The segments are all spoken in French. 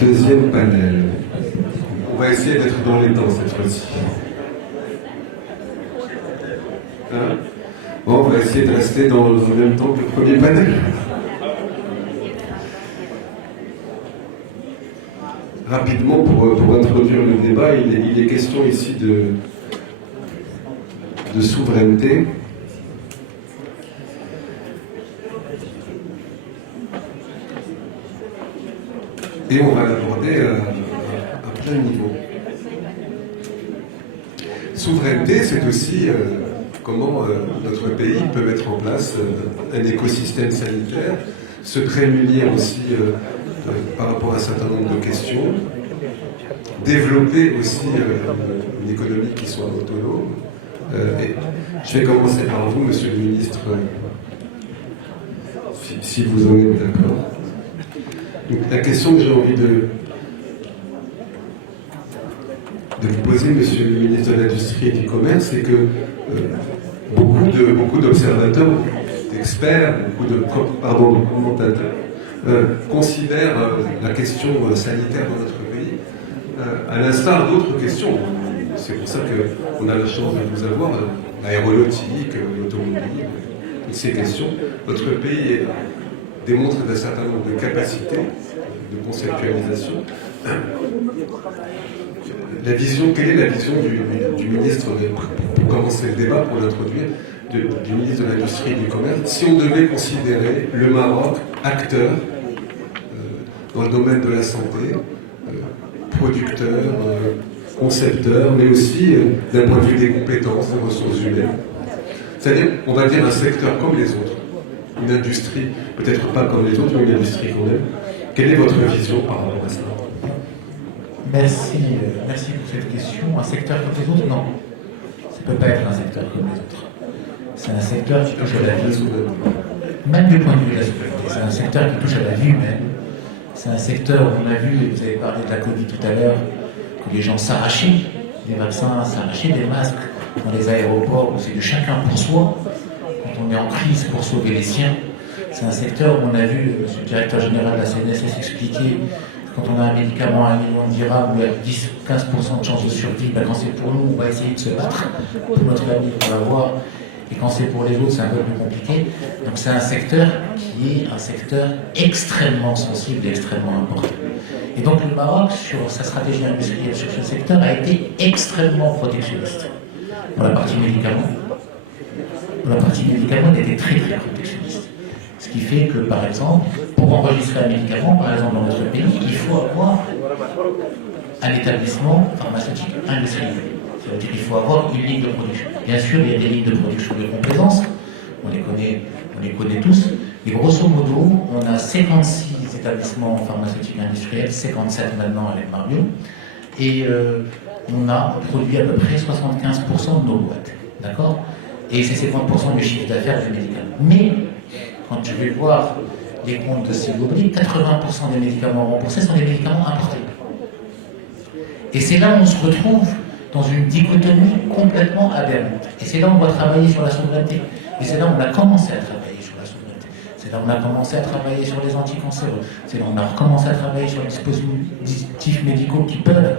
Deuxième panel. On va essayer d'être dans les temps cette fois-ci. Hein? Bon, on va essayer de rester dans le même temps que le premier panel. Rapidement, pour introduire le débat, il est question ici de souveraineté. Et on va l'aborder à plein niveau. Souveraineté, c'est aussi comment notre pays peut mettre en place un écosystème sanitaire, se prémunir aussi par rapport à un certain nombre de questions, développer aussi une économie qui soit autonome. Et je vais commencer par vous, Monsieur le Ministre, si vous en êtes d'accord. Donc, la question que j'ai envie de vous poser, Monsieur le Ministre de l'Industrie et du Commerce, c'est que beaucoup d'observateurs, d'experts, beaucoup de commentateurs considèrent la question sanitaire dans notre pays à l'instar d'autres questions. C'est pour ça qu'on a la chance de vous avoir, l'aéronautique, l'automobile, toutes ces questions. Notre pays démontre un certain nombre de capacités de conceptualisation. Quelle est la vision du ministre, pour commencer le débat, pour l'introduire, du ministre de l'Industrie et du Commerce, si on devait considérer le Maroc acteur dans le domaine de la santé, producteur, concepteur, mais aussi d'un point de vue des compétences, des ressources humaines. C'est-à-dire, on va dire un secteur comme les autres, une industrie, peut-être pas comme les autres, mais une industrie quand même. Quelle est votre vision par rapport à ça? Merci pour cette question. Un secteur comme les autres, non. Ça ne peut pas être un secteur comme les autres. C'est un secteur qui touche à la vie, même du point de vue de la souveraineté. C'est un secteur qui touche à la vie humaine. C'est un secteur où on a vu, et vous avez parlé de la Covid tout à l'heure, que les gens s'arrachaient des vaccins, s'arrachaient des masques dans les aéroports, où c'est du chacun pour soi, quand on est en crise pour sauver les siens. C'est un secteur où on a vu, monsieur le directeur général de la CNSS expliquer, quand on a un médicament à 1 million de dirhams, où il y a 10-15% de chance de survie, quand c'est pour nous, on va essayer de se battre pour notre famille, pour l'avoir. Et quand c'est pour les autres, c'est un peu plus compliqué. Donc c'est un secteur qui est un secteur extrêmement sensible et extrêmement important. Et donc le Maroc, sur sa stratégie industrielle sur ce secteur, a été extrêmement protectionniste. Pour la partie médicaments, il était très très protectionniste. Ce qui fait que, par exemple, pour enregistrer un médicament, par exemple dans notre pays, il faut avoir un établissement pharmaceutique industriel. Ça veut dire qu'il faut avoir une ligne de production. Bien sûr, il y a des lignes de production de complaisance, on les connaît tous, mais grosso modo, on a 56 établissements pharmaceutiques industriels, 57 maintenant avec Marbio, et on produit à peu près 75% de nos boîtes, d'accord? Et c'est 50% du chiffre d'affaires des médicaments. Mais, quand je vais voir les comptes de Sylvobri, 80% des médicaments remboursés sont des médicaments importés. Et c'est là où on se retrouve dans une dichotomie complètement aberrante. Et c'est là où on va travailler sur la souveraineté. Et c'est là où on a commencé à travailler sur la souveraineté. C'est là où on a commencé à travailler sur les anticancéreux. C'est là où on a recommencé à travailler sur les dispositifs médicaux qui peuvent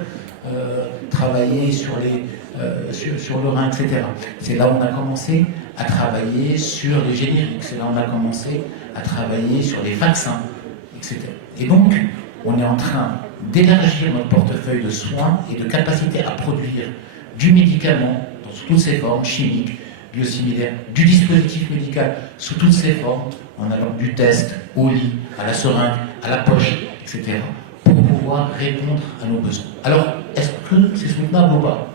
travailler sur le rein, etc. C'est là où on a commencé à travailler sur les génériques. C'est là où on a commencé à travailler sur les vaccins, etc. Et donc, on est en train d'élargir notre portefeuille de soins et de capacité à produire du médicament dans toutes ses formes, chimiques, biosimilaires, du dispositif médical sous toutes ses formes, en allant du test au lit, à la seringue, à la poche, etc., pour pouvoir répondre à nos besoins. Alors, est-ce que c'est soutenable ou pas?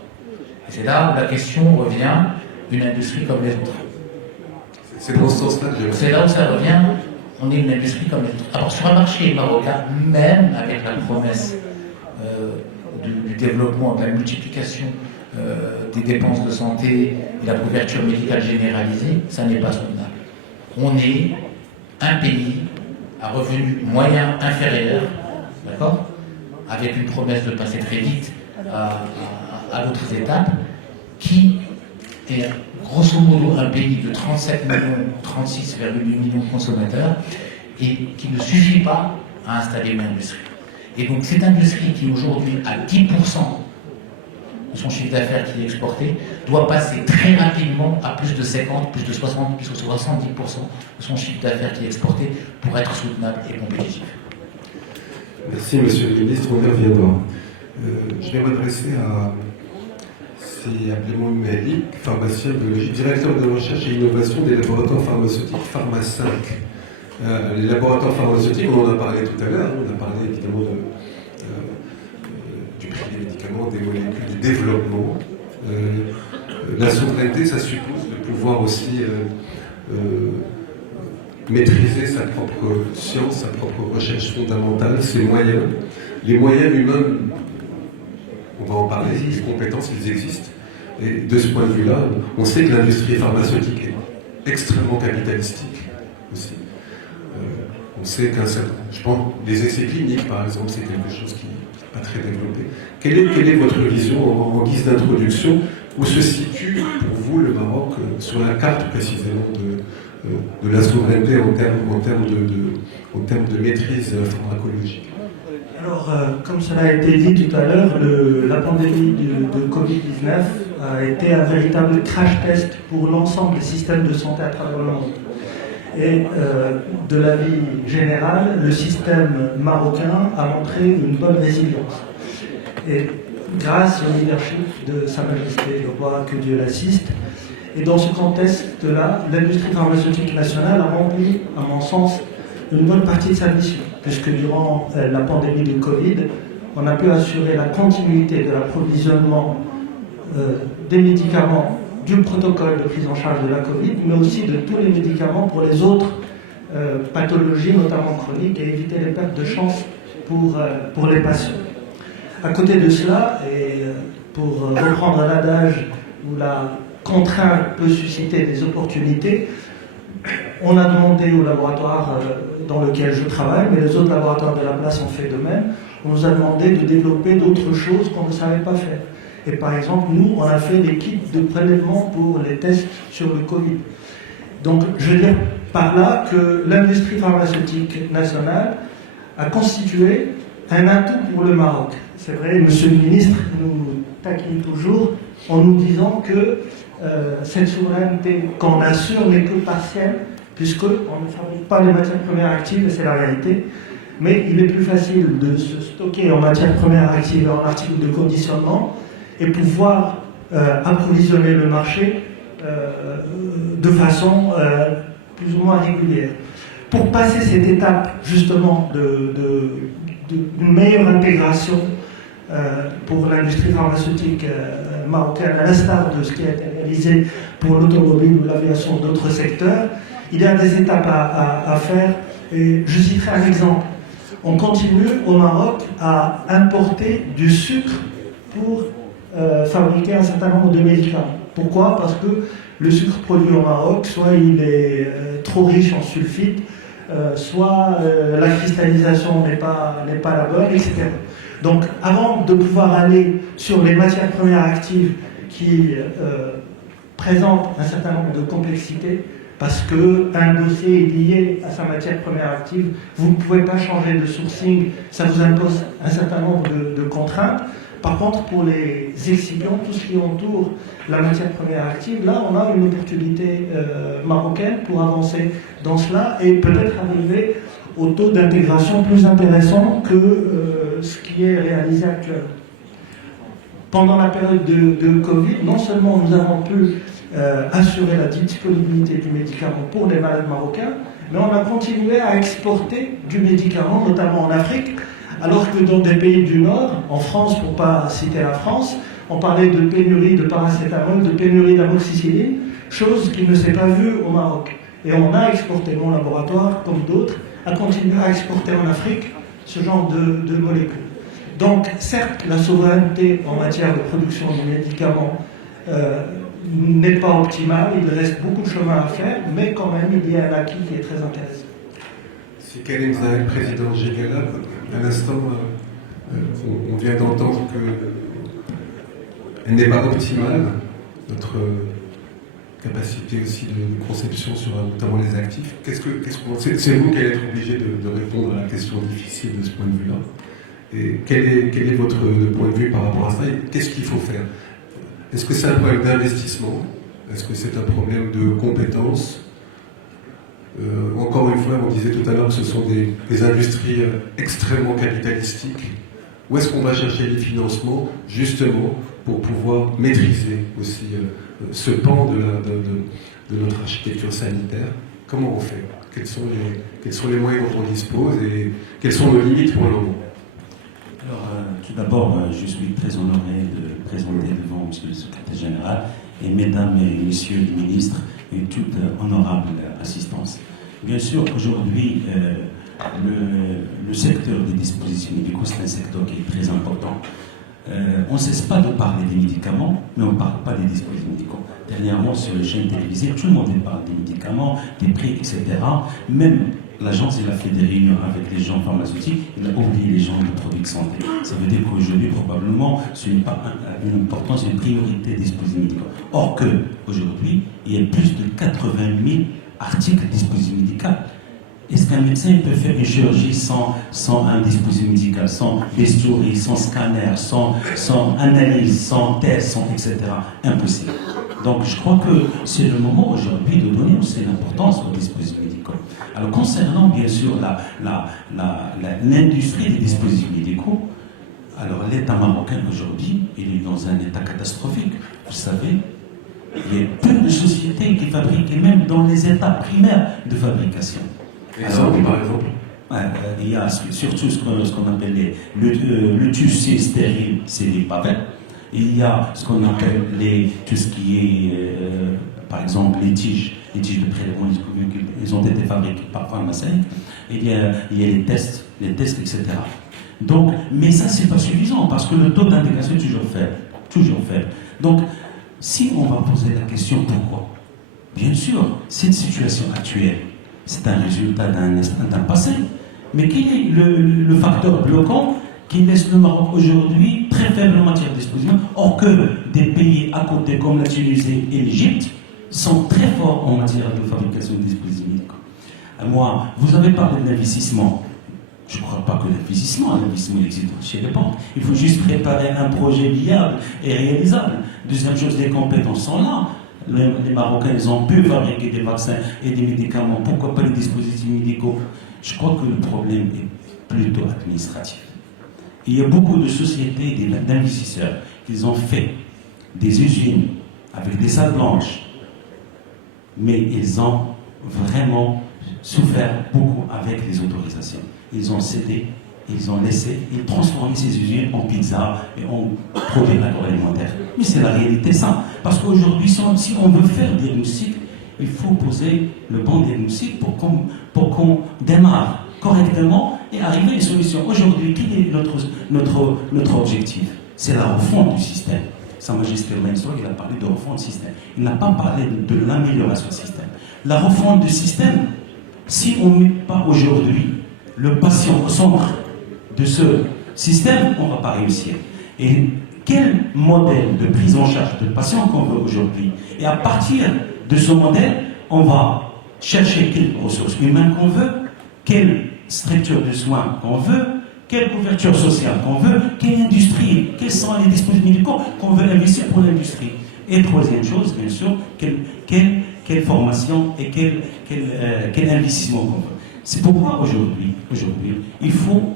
Et c'est là où la question revient, une industrie comme les autres. C'est dans ce sens-là que c'est là où ça revient. On est une industrie comme les autres. Alors sur un marché marocain, même avec la promesse du développement, de la multiplication des dépenses de santé et la couverture médicale généralisée, ça n'est pas soutenable. On est un pays à revenus moyens inférieurs, d'accord, avec une promesse de passer très vite à d'autres étapes, qui est grosso modo un pays de 37 millions, 36,8 millions de consommateurs, et qui ne suffit pas à installer une industrie. Et donc cette industrie qui aujourd'hui a 10% de son chiffre d'affaires qui est exporté, doit passer très rapidement à plus de 50, plus de 60, plus de 70% de son chiffre d'affaires qui est exporté pour être soutenable et compétitif. Merci Monsieur le Ministre, on y reviendra. Je vais m'adresser à Abdelmoun Mehli, pharmacien biologique, directeur de recherche et innovation des laboratoires pharmaceutiques Pharma 5. Les laboratoires pharmaceutiques, on en a parlé tout à l'heure, on a parlé évidemment du prix des médicaments, des molécules, du développement. La souveraineté, ça suppose de pouvoir aussi maîtriser sa propre science, sa propre recherche fondamentale, ses moyens. Les moyens humains, on va en parler, les compétences, ils existent. Et de ce point de vue-là, on sait que l'industrie pharmaceutique est extrêmement capitalistique aussi. On sait qu'un certain... Je pense les essais cliniques, par exemple, c'est quelque chose qui n'est pas très développé. Quelle est votre vision en guise d'introduction? Où se situe pour vous le Maroc sur la carte précisément de la souveraineté en termes de maîtrise pharmacologique? Alors, comme cela a été dit tout à l'heure, la pandémie de Covid-19 a été un véritable crash test pour l'ensemble des systèmes de santé à travers le monde. Et de la vie générale, le système marocain a montré une bonne résilience. Et grâce au leadership de Sa Majesté le Roi, que Dieu l'assiste, et dans ce contexte-là, l'industrie pharmaceutique nationale a rempli, à mon sens, une bonne partie de sa mission, puisque durant la pandémie de Covid, on a pu assurer la continuité de l'approvisionnement des médicaments, du protocole de prise en charge de la Covid, mais aussi de tous les médicaments pour les autres pathologies, notamment chroniques, et éviter les pertes de chance pour les patients. À côté de cela, et pour reprendre l'adage où la contrainte peut susciter des opportunités, on a demandé au laboratoire dans lequel je travaille, mais les autres laboratoires de la place ont fait de même, on nous a demandé de développer d'autres choses qu'on ne savait pas faire. Et par exemple, nous, on a fait des kits de prélèvement pour les tests sur le Covid. Donc, je veux dire par là que l'industrie pharmaceutique nationale a constitué un atout pour le Maroc. C'est vrai, Monsieur le Ministre nous taquine toujours en nous disant que cette souveraineté qu'on assure n'est que partielle, puisqu'on ne fabrique pas les matières premières actives, et c'est la réalité. Mais il est plus facile de se stocker en matières premières actives et en articles de conditionnement et pouvoir approvisionner le marché de façon plus ou moins régulière. Pour passer cette étape justement d'une meilleure intégration pour l'industrie pharmaceutique marocaine, à l'instar de ce qui a été réalisé pour l'automobile ou l'aviation ou d'autres secteurs, il y a des étapes à faire. Et je citerai un exemple. On continue au Maroc à importer du sucre pour fabriquer un certain nombre de médicaments. Pourquoi? Parce que le sucre produit au Maroc, soit il est trop riche en sulfite, soit la cristallisation n'est pas la bonne, etc. Donc avant de pouvoir aller sur les matières premières actives qui présentent un certain nombre de complexités, parce qu'un dossier est lié à sa matière première active, vous ne pouvez pas changer de sourcing, ça vous impose un certain nombre de contraintes. Par contre, pour les excipients, tout ce qui entoure la matière première active, là, on a une opportunité marocaine pour avancer dans cela et peut-être arriver au taux d'intégration plus intéressant que ce qui est réalisé actuellement. Pendant la période de Covid, non seulement nous avons pu assurer la disponibilité du médicament pour les malades marocains, mais on a continué à exporter du médicament, notamment en Afrique, alors que dans des pays du Nord, en France, pour ne pas citer la France, on parlait de pénurie de paracétamol, de pénurie d'amoxicilline, chose qui ne s'est pas vue au Maroc. Et on a exporté, mon laboratoire, comme d'autres, a continué à exporter en Afrique ce genre de molécules. Donc, certes, la souveraineté en matière de production de médicaments n'est pas optimale, il reste beaucoup de chemin à faire, mais quand même, il y a un acquis qui est très intéressant. C'est Karim Zahel, président Gigala. À l'instant, on vient d'entendre qu'elle n'est pas optimale, notre capacité aussi de conception sur notamment les actifs. C'est vous qui allez être obligé de répondre à la question difficile de ce point de vue-là. Et quel est votre point de vue par rapport à ça et qu'est-ce qu'il faut faire? Est-ce que c'est un problème d'investissement? Est-ce que c'est un problème de compétences? Encore une fois, on disait tout à l'heure que ce sont des industries extrêmement capitalistiques. Où est-ce qu'on va chercher les financements, justement, pour pouvoir maîtriser aussi ce pan de notre architecture sanitaire? Comment on fait? Quels sont les moyens dont on dispose et quelles sont nos limites pour le moment? Alors, tout d'abord, je suis très honoré de présenter devant Monsieur le Secrétaire Général et Mesdames et Messieurs les ministres et toute honorable assistance. Bien sûr, aujourd'hui, le secteur des dispositifs médicaux, c'est un secteur qui est très important. On ne cesse pas de parler des médicaments, mais on ne parle pas des dispositifs médicaux. Dernièrement, sur les chaînes télévisées, tout le monde parle des médicaments, des prix, etc. Même l'agence, il a fait des réunions avec les gens pharmaceutiques, il a oublié les gens de produits de santé. Ça veut dire qu'aujourd'hui, probablement, ce n'est pas une importance, une priorité des dispositifs médicaux. Or que, aujourd'hui, il y a plus de 80 000 articles de dispositifs médicaux. Est-ce qu'un médecin peut faire une chirurgie sans un dispositif médical, sans bistouri, sans scanner, sans analyse, sans test, sans etc. Impossible. Donc je crois que c'est le moment aujourd'hui de donner aussi l'importance aux dispositifs médicaux. Alors concernant bien sûr l'industrie des dispositifs médicaux, alors l'État marocain aujourd'hui, il est dans un état catastrophique. Vous savez, il y a peu de sociétés qui fabriquent, et même dans les états primaires de fabrication. Exemple, par exemple, il y a surtout ce qu'on appelle le TUC stérile, c'est les pavettes. Il y a ce qu'on appelle tout ce qui est, par exemple, les tiges de prélèvement, ils ont été fabriqués par pharmaciens. Il y a les tests, etc. Donc, mais ça, c'est pas suffisant parce que le taux d'intégration est toujours faible. Donc, si on va poser la question pourquoi, bien sûr, cette situation actuelle, c'est un résultat d'un passé. Mais quel est le facteur bloquant qui laisse le Maroc aujourd'hui très faible en matière de disposition, or que des pays à côté comme la Tunisie et l'Égypte sont très forts en matière de fabrication de dispositifs médicaux? Moi, vous avez parlé de l'investissement. Je ne crois pas que l'investissement existe chez les banques. Il faut juste préparer un projet viable et réalisable. Deuxième chose, les compétences sont là. Les Marocains, ils ont pu fabriquer des vaccins et des médicaments. Pourquoi pas les dispositifs médicaux? Je crois que le problème est plutôt administratif. Il y a beaucoup de sociétés, d'investisseurs, qui ont fait des usines avec des salles blanches, mais ils ont vraiment souffert beaucoup avec les autorisations. Ils ont cédé, ils ont laissé, ils transformé ces usines en pizza et en produits agroalimentaires. Mais c'est la réalité, ça. Parce qu'aujourd'hui, si on veut faire des diagnostic, il faut poser le bon diagnostic pour qu'on démarre correctement et arriver à une solution. Aujourd'hui, quel est notre objectif? C'est la refonte du système. Sa Majesté Mainstor, il a parlé de refonte du système. Il n'a pas parlé de l'amélioration du système. La refonte du système, si on ne met pas aujourd'hui le patient au centre de ce système, on ne va pas réussir. Et quel modèle de prise en charge de patient qu'on veut aujourd'hui? Et à partir de ce modèle, on va chercher quelles ressources humaines qu'on veut, quelle structure de soins qu'on veut, quelle couverture sociale qu'on veut, quelle industrie, quels sont les dispositifs médicaux qu'on veut investir pour l'industrie. Et troisième chose, bien sûr, quelle formation et quel investissement qu'on veut. C'est pourquoi aujourd'hui, il faut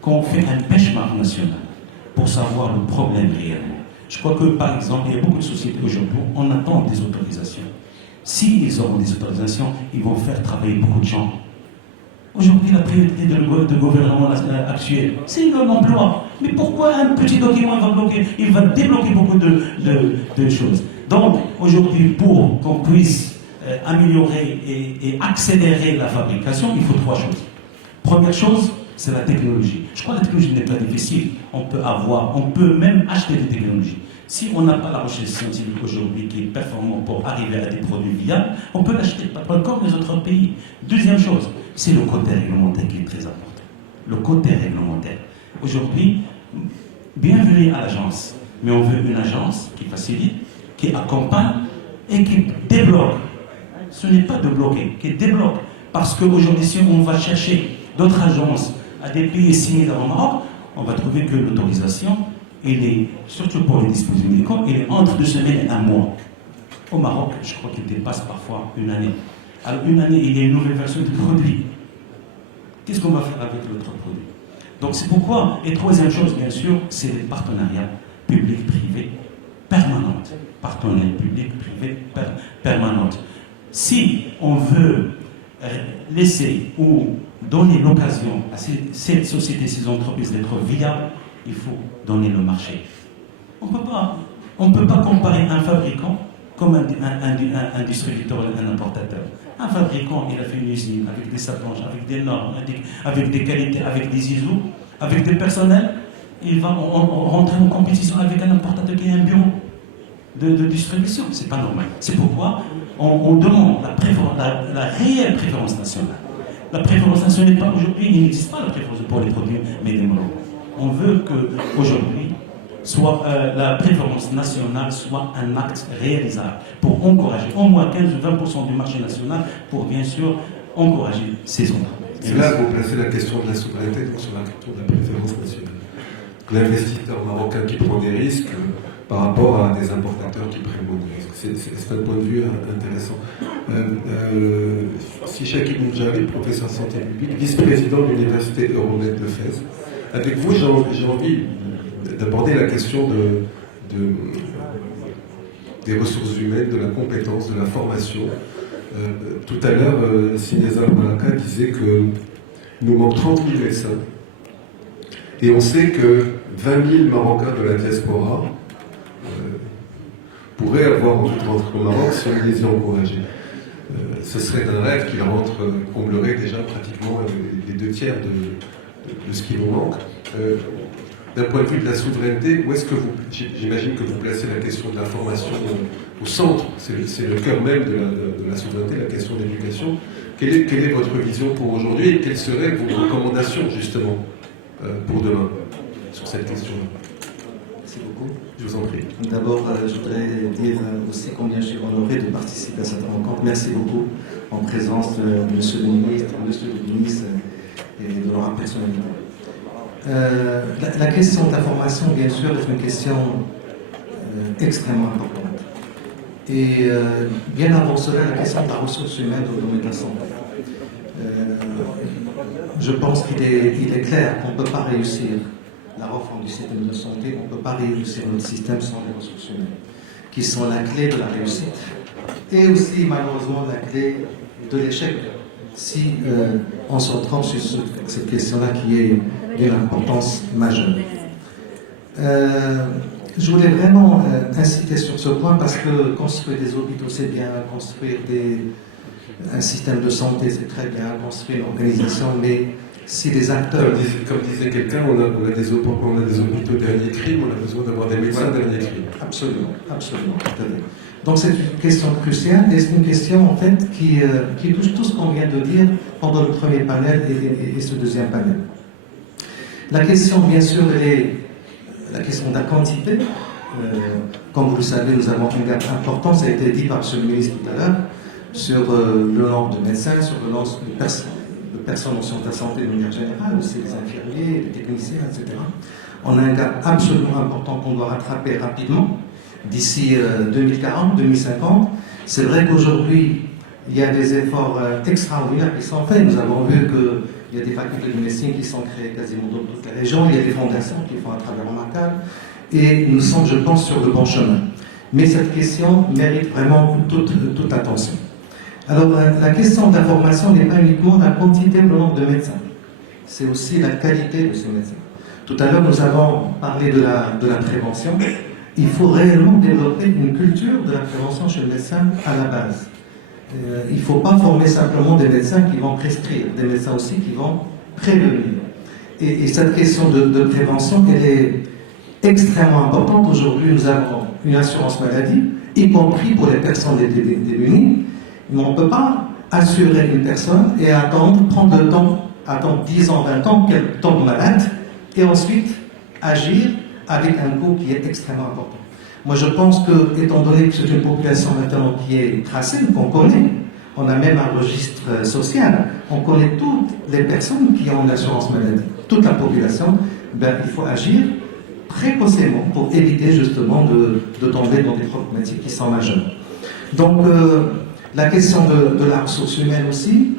qu'on fait un benchmark national pour savoir le problème réellement. Je crois que, par exemple, il y a beaucoup de sociétés aujourd'hui, on attend des autorisations. S'ils auront des autorisations, ils vont faire travailler beaucoup de gens. Aujourd'hui, la priorité du gouvernement actuel, c'est l'emploi. Mais pourquoi un petit document il va débloquer beaucoup de choses? Donc, aujourd'hui, pour qu'on puisse améliorer et accélérer la fabrication, il faut trois choses. Première chose, c'est la technologie. Je crois que la technologie n'est pas difficile. On peut même acheter des technologies. Si on n'a pas la recherche scientifique aujourd'hui qui est performante pour arriver à des produits viables, on peut l'acheter, pas comme les autres pays. Deuxième chose, c'est le côté réglementaire qui est très important. Le côté réglementaire. Aujourd'hui, bienvenue à l'agence, mais on veut une agence qui facilite, qui accompagne et qui débloque. Ce n'est pas de bloquer, qui débloque. Parce qu'aujourd'hui, si on va chercher d'autres agences à des pays similaires au Maroc, on va trouver que l'autorisation, elle est, surtout pour les dispositifs médicaux, elle est entre 2 semaines et 1 mois. Au Maroc, je crois qu'il dépasse parfois 1 année. Alors 1 année, il y a une nouvelle version du produit. Qu'est-ce qu'on va faire avec l'autre produit? Donc c'est pourquoi, et troisième chose, bien sûr, c'est les partenariats publics-privés permanents. Partenariats publics-privés permanents. Si on veut laisser ou donner l'occasion à cette société, ces entreprises d'être viables, il faut donner le marché. On ne peut pas comparer un fabricant comme un distributeur, un importateur. Un fabricant, il a fait une usine avec des saponges, avec des normes, avec des qualités, avec des ISO, avec des personnels. Il va rentrer en compétition avec un importateur qui a un bureau de distribution. C'est pas normal. C'est pourquoi on demande la réelle préférence nationale. La préférence nationale n'est pas aujourd'hui, il n'existe pas la préférence pour les produits médicaux. On veut qu'aujourd'hui, la préférence nationale soit un acte réalisable pour encourager au moins 15 ou 20% du marché national pour bien sûr encourager ces entreprises. Et là, vous placez la question de la souveraineté sur la question de la préférence nationale. L'investisseur marocain qui prend des risques par rapport à des importateurs qui prennent moins de risques. C'est un point de vue intéressant. Si Chakib Moudjari, professeur de santé publique, vice-président de l'université Euromed de Fès, avec vous, j'ai envie d'aborder la question des ressources humaines, de la compétence, de la formation. Tout à l'heure, Sineza Malaka disait que nous manque 30 000 médecins. Et on sait que 20 000 Marocains de la diaspora pourraient avoir envie de rentrer au Maroc si on les y encourageait. Ce serait un rêve qui comblerait déjà pratiquement les 2 tiers de ce qui nous manque. D'un point de vue de la souveraineté, où est-ce que j'imagine que vous placez la question de la formation au centre, c'est le cœur même de la souveraineté, la question de l'éducation. Quelle est votre vision pour aujourd'hui et quelles seraient vos recommandations justement pour demain sur cette question-là? Merci beaucoup. Je vous en prie. D'abord, je voudrais dire aussi combien je suis honoré de participer à cette rencontre. Merci beaucoup en présence de Monsieur le Ministre, et de leur personnalité. La question de la formation, bien sûr, est une question extrêmement importante. Et bien avant cela, la question de la ressource humaine au domaine de la santé. Je pense qu'il est clair qu'on ne peut pas réussir la réforme du système de santé, on ne peut pas réussir notre système sans les ressources humaines, qui sont la clé de la réussite et aussi malheureusement la clé de l'échec si on se retrouve sur cette question-là qui est d'une importance majeure. Je voulais vraiment inciter sur ce point parce que construire des hôpitaux c'est bien, construire un système de santé c'est très bien, construire une organisation, mais si les acteurs... Comme disait quelqu'un, on a des hôpitaux dernier crime, on a besoin d'avoir des médecins dernier crime. Absolument, absolument. Donc c'est une question cruciale et c'est une question en fait qui touche tout ce qu'on vient de dire pendant le premier panel et ce deuxième panel. La question, bien sûr, est la question de la quantité. Comme vous le savez, nous avons un gap important, ça a été dit par M. le ministre tout à l'heure, sur le nombre de médecins, sur le nombre de personnes en sciences de la santé de manière générale, aussi les infirmiers, les techniciens, etc. On a un gap absolument important qu'on doit rattraper rapidement, d'ici 2040, 2050. C'est vrai qu'aujourd'hui, il y a des efforts extraordinaires qui sont faits. Nous avons vu qu'il y a des facultés de médecine qui sont créées quasiment dans toutes les régions, il y a des fondations qui font un travail remarquable, et nous sommes, je pense, sur le bon chemin. Mais cette question mérite vraiment toute attention. Alors, la question de la formation n'est pas uniquement la quantité ou le nombre de médecins, c'est aussi la qualité de ces médecins. Tout à l'heure, nous avons parlé de la prévention. Il faut réellement développer une culture de la prévention chez le médecin à la base. Il ne faut pas former simplement des médecins qui vont prescrire, des médecins aussi qui vont prévenir. Et cette question de prévention, elle est extrêmement importante. Aujourd'hui, nous avons une assurance maladie, y compris pour les personnes démunies. Mais on ne peut pas assurer une personne et prendre le temps, attendre 10 ans, 20 ans qu'elle tombe malade, et ensuite agir avec un coût qui est extrêmement important. Moi, je pense que, étant donné que c'est une population maintenant qui est tracée, qu'on connaît, on a même un registre social, on connaît toutes les personnes qui ont une assurance maladie, toute la population. ben, il faut agir précocement pour éviter justement de tomber dans des problématiques qui sont majeures. Donc, la question de la ressource humaine aussi,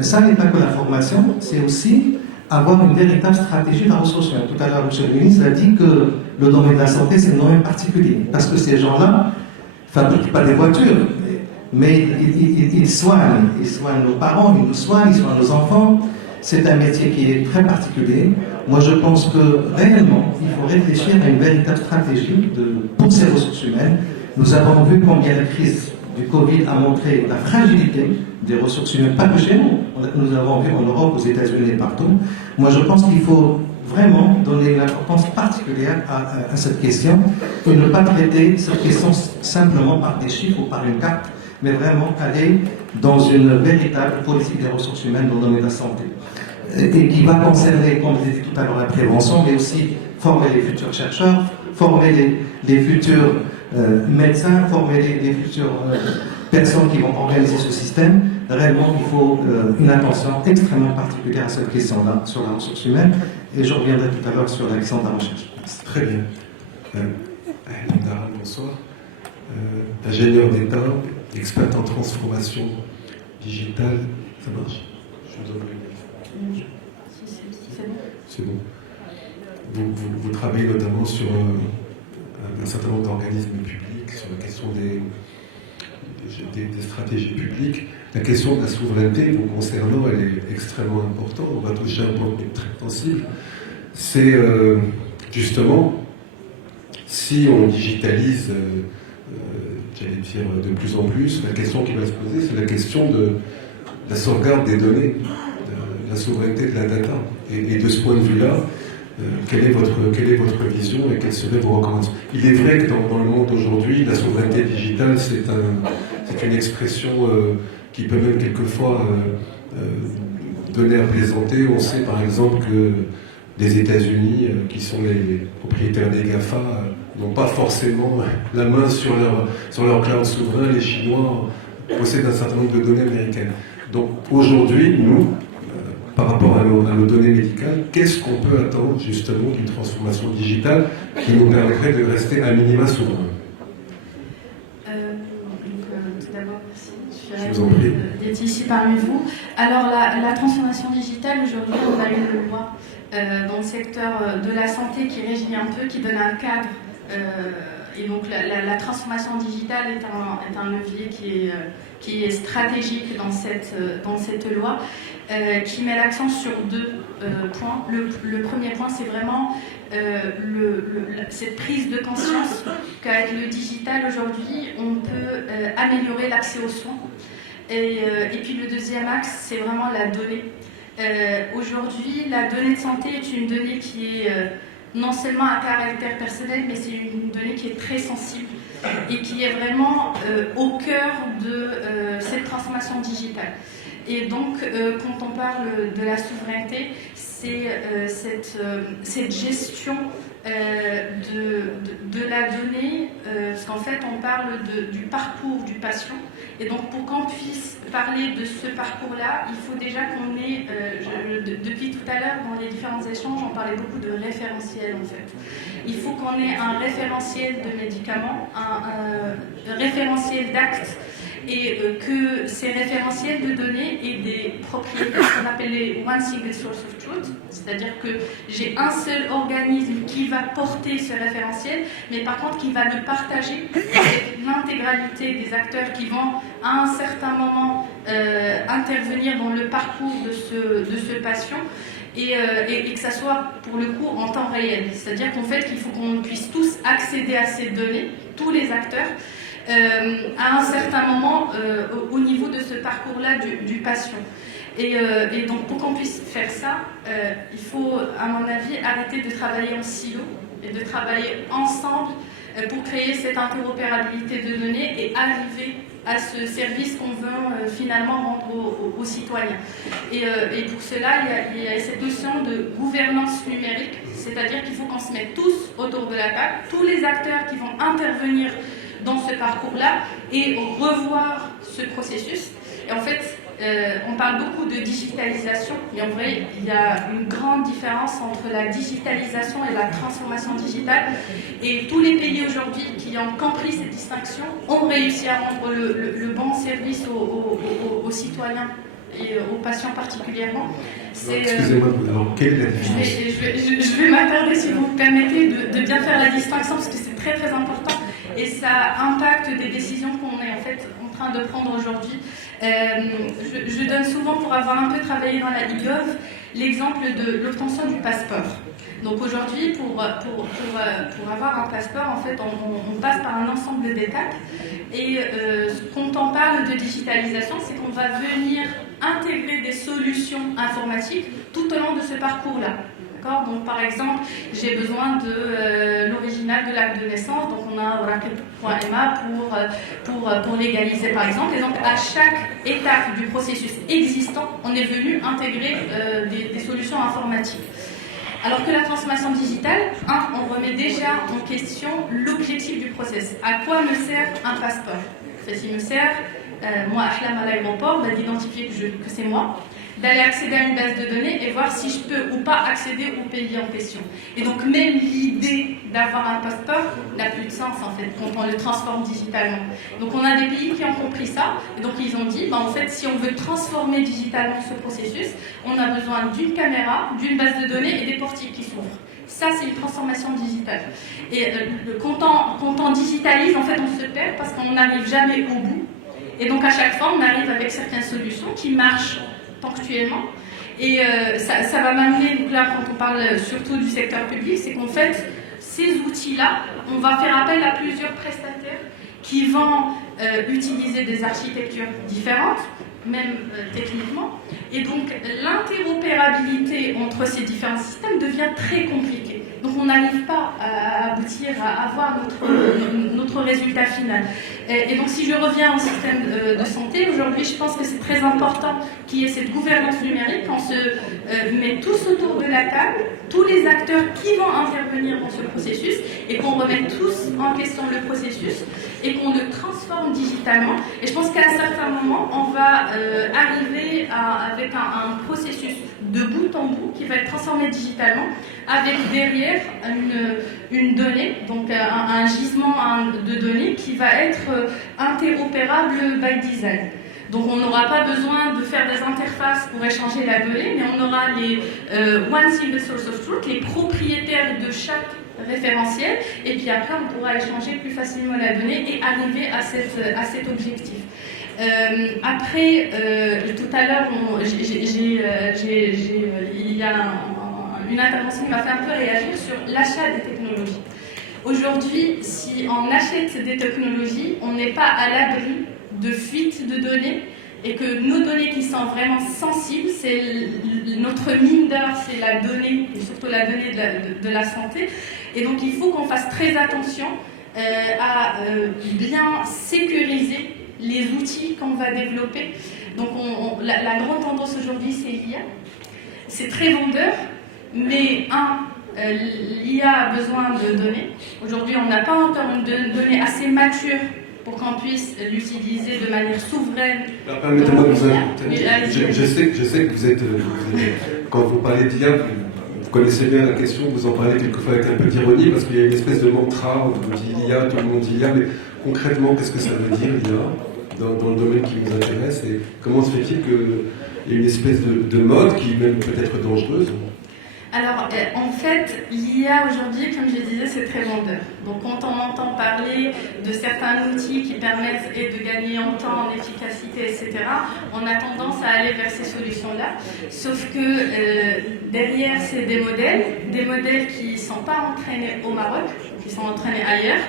ça n'est pas que la formation, c'est aussi avoir une véritable stratégie de la ressource humaine. Tout à l'heure, M. le ministre a dit que le domaine de la santé, c'est un domaine particulier, parce que ces gens-là ne fabriquent pas des voitures, mais ils soignent nos parents, ils nous soignent, ils soignent nos enfants. C'est un métier qui est très particulier. Moi, je pense que réellement, il faut réfléchir à une véritable stratégie pour ces ressources humaines. Nous avons vu combien la crise du Covid a montré la fragilité des ressources humaines, pas que chez nous. Nous avons vu en Europe, aux États-Unis et partout. Moi, je pense qu'il faut vraiment donner une importance particulière à cette question et ne pas traiter cette question simplement par des chiffres ou par une carte, mais vraiment aller dans une véritable politique des ressources humaines dans le domaine de la santé. Et qui va concerner, comme je l'ai dit tout à l'heure, la prévention, mais aussi former les futurs chercheurs, former les futurs médecins, former les futures personnes qui vont organiser ce système. Réellement, il faut une attention extrêmement particulière à cette question-là, sur la ressource humaine. Et je reviendrai tout à l'heure sur la question de la recherche. Très bien. Dara, bonsoir. Ingénieur d'État, expert en transformation digitale. Ça marche? Je vous en prie. C'est bon. Vous travaillez notamment sur un certain nombre d'organismes publics, sur la question des stratégies publiques. La question de la souveraineté, vous concernant, elle est extrêmement importante. On va toucher un point très sensible. C'est justement, si on digitalise, j'allais dire de plus en plus, la question qui va se poser, c'est la question de la sauvegarde des données, de la souveraineté de la data. Et de ce point de vue-là, quelle est votre vision et quelles seraient vos recommandations? Il est vrai que dans le monde aujourd'hui, la souveraineté digitale, c'est une expression qui peut même quelquefois donner à plaisanter. On sait par exemple que les États-Unis, qui sont les propriétaires des GAFA, n'ont pas forcément la main sur leur cloud souverain. Les Chinois possèdent un certain nombre de données américaines. Donc aujourd'hui, nous, par rapport à nos données médicales, qu'est-ce qu'on peut attendre justement d'une transformation digitale qui nous permettrait de rester à minima souverain? Tout d'abord, merci. Je vous en prie. D'être ici parmi vous. Alors, la transformation digitale, aujourd'hui, on a une loi dans le secteur de la santé qui régit un peu, qui donne un cadre. Et donc, la transformation digitale est un levier qui est stratégique dans cette loi, qui met l'accent sur deux points. Le premier point, c'est vraiment cette prise de conscience qu'avec le digital aujourd'hui, on peut améliorer l'accès aux soins. Et puis le deuxième axe, c'est vraiment la donnée. Aujourd'hui, la donnée de santé est une donnée qui est non seulement à caractère personnel, mais c'est une donnée qui est très sensible et qui est vraiment au cœur de cette transformation digitale. Et donc, quand on parle de la souveraineté, c'est cette gestion de la donnée, parce qu'en fait, on parle du parcours du patient. Et donc, pour qu'on puisse parler de ce parcours-là, il faut déjà qu'on ait, depuis tout à l'heure, dans les différents échanges, on parlait beaucoup de référentiel, en fait. Il faut qu'on ait un référentiel de médicaments, un référentiel d'actes, et que ces référentiels de données aient des propriétés qu'on appelle les One Single Source of Truth, c'est-à-dire que j'ai un seul organisme qui va porter ce référentiel, mais par contre qui va le partager avec l'intégralité des acteurs qui vont à un certain moment intervenir dans le parcours de ce patient. Et que ça soit pour le coup en temps réel, c'est-à-dire qu'en fait qu'il faut qu'on puisse tous accéder à ces données, tous les acteurs, à un certain moment au niveau de ce parcours-là du patient. Et donc pour qu'on puisse faire ça, il faut, à mon avis, arrêter de travailler en silo et de travailler ensemble pour créer cette interopérabilité de données et arriver à ce service qu'on veut finalement rendre aux citoyens. Et pour cela, il y a cette notion de gouvernance numérique, c'est-à-dire qu'il faut qu'on se mette tous autour de la table, tous les acteurs qui vont intervenir dans ce parcours-là et revoir ce processus. Et en fait, on parle beaucoup de digitalisation, mais en vrai, il y a une grande différence entre la digitalisation et la transformation digitale. Et tous les pays aujourd'hui qui ont compris cette distinction ont réussi à rendre le bon service aux citoyens et aux patients particulièrement. Excusez-moi de vous demander, quelle est la différence? Je vais m'attarder, si vous me permettez, de bien faire la distinction, parce que c'est très très important et ça impacte des décisions qu'on est en fait en train de prendre aujourd'hui. Je donne souvent, pour avoir un peu travaillé dans la e-gov, l'exemple de l'obtention du passeport. Donc aujourd'hui, pour avoir un passeport, en fait, on passe par un ensemble d'étapes. Et quand on parle de digitalisation, c'est qu'on va venir intégrer des solutions informatiques tout au long de ce parcours-là. Donc, par exemple, j'ai besoin de l'original de l'acte de naissance, donc on a oracle.ma pour légaliser, par exemple. Et donc, à chaque étape du processus existant, on est venu intégrer des solutions informatiques. Alors que la transformation digitale, on remet déjà en question l'objectif du process. À quoi me sert un passeport? Ça me sert, moi, Ahlam à l'aéroport, d'identifier que c'est moi, d'aller accéder à une base de données et voir si je peux ou pas accéder au pays en question. Et donc même l'idée d'avoir un passeport n'a plus de sens en fait quand on le transforme digitalement. Donc on a des pays qui ont compris ça et donc ils ont dit en fait si on veut transformer digitalement ce processus, on a besoin d'une caméra, d'une base de données et des portiques qui s'ouvrent. Ça c'est une transformation digitale. Et quand on digitalise en fait on se perd parce qu'on n'arrive jamais au bout. Et donc à chaque fois on arrive avec certaines solutions qui marchent ponctuellement. Et ça va m'amener, donc là, quand on parle surtout du secteur public, c'est qu'en fait, ces outils-là, on va faire appel à plusieurs prestataires qui vont utiliser des architectures différentes, même techniquement. Et donc, l'interopérabilité entre ces différents systèmes devient très compliquée. Donc, on n'arrive pas à aboutir à avoir notre résultat final. Et donc, si je reviens au système de santé, aujourd'hui, je pense que c'est très important qu'il y ait cette gouvernance numérique, qu'on se met tous autour de la table, tous les acteurs qui vont intervenir dans ce processus, et qu'on remette tous en question le processus, et qu'on le transforme digitalement. Et je pense qu'à un certain moment, on va arriver avec un processus de bout en bout qui va être transformé digitalement, avec derrière une donnée, donc un gisement de données qui va être interopérable by design. Donc on n'aura pas besoin de faire des interfaces pour échanger la donnée, mais on aura les one single source of truth, les propriétaires de chaque référentiel, et puis après on pourra échanger plus facilement la donnée et arriver à cet objectif. Après, tout à l'heure, il y a une intervention qui m'a fait un peu réagir sur l'achat des technologies. Aujourd'hui, si on achète des technologies, on n'est pas à l'abri de fuites de données et que nos données qui sont vraiment sensibles, c'est notre mine d'or, c'est la donnée, et surtout la donnée de la santé. Et donc il faut qu'on fasse très attention à bien sécuriser les outils qu'on va développer. Donc la grande tendance aujourd'hui, c'est l'IA. C'est très vendeur, mais l'IA a besoin de données. Aujourd'hui, on n'a pas encore une donnée assez mature pour qu'on puisse l'utiliser de manière souveraine. Permettez-moi de vous interrompre. Je sais que vous êtes quand vous parlez d'IA, vous connaissez bien la question, vous en parlez quelquefois avec un peu d'ironie, parce qu'il y a une espèce de mantra, on dit l'IA, tout le monde dit l'IA, mais concrètement, qu'est-ce que ça veut dire l'IA dans le domaine qui nous intéresse, et comment se fait-il qu'il y ait une espèce de mode qui même peut être dangereuse? Alors, en fait, l'IA aujourd'hui, comme je disais, c'est très vendeur. Donc, quand on entend parler de certains outils qui permettent de gagner en temps, en efficacité, etc., on a tendance à aller vers ces solutions-là. Sauf que derrière, c'est des modèles qui ne sont pas entraînés au Maroc, qui sont entraînés ailleurs,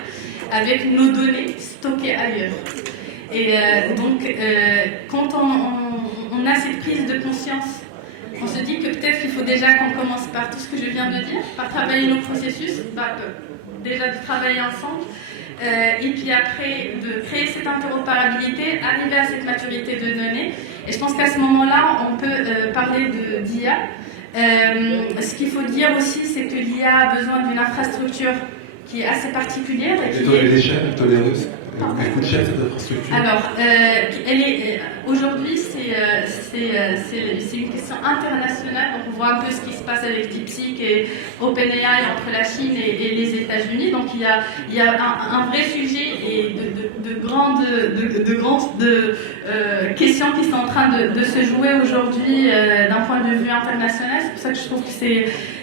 avec nos données stockées ailleurs. Et donc, quand on a cette prise de conscience, on se dit que peut-être qu'il faut déjà qu'on commence par tout ce que je viens de dire, par travailler nos processus, déjà de travailler ensemble, et puis après de créer cette interopérabilité, arriver à cette maturité de données. Et je pense qu'à ce moment-là, on peut parler d'IA. Ce qu'il faut dire aussi, c'est que l'IA a besoin d'une infrastructure qui est assez particulière. Elle est coûte cher cette infrastructure? Alors, aujourd'hui, c'est c'est une question internationale. Donc on voit un peu ce qui se passe avec DeepSeek et OpenAI entre la Chine et les États-Unis. Donc il y a un vrai sujet et de grandes questions qui sont en train de se jouer aujourd'hui d'un point de vue international. C'est pour ça que je trouve que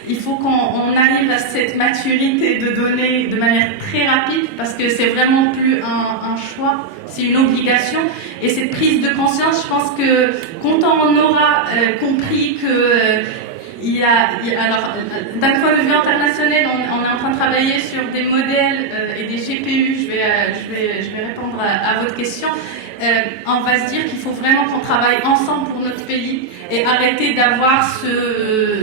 il faut qu'on arrive à cette maturité de données de manière très rapide, parce que c'est vraiment plus un choix, c'est une obligation. Et cette prise de conscience, je pense que quand on aura compris que alors, d'un point de vue international, on est en train de travailler sur des modèles et des GPU. Je vais répondre à votre question. On va se dire qu'il faut vraiment qu'on travaille ensemble pour notre pays et arrêter d'avoir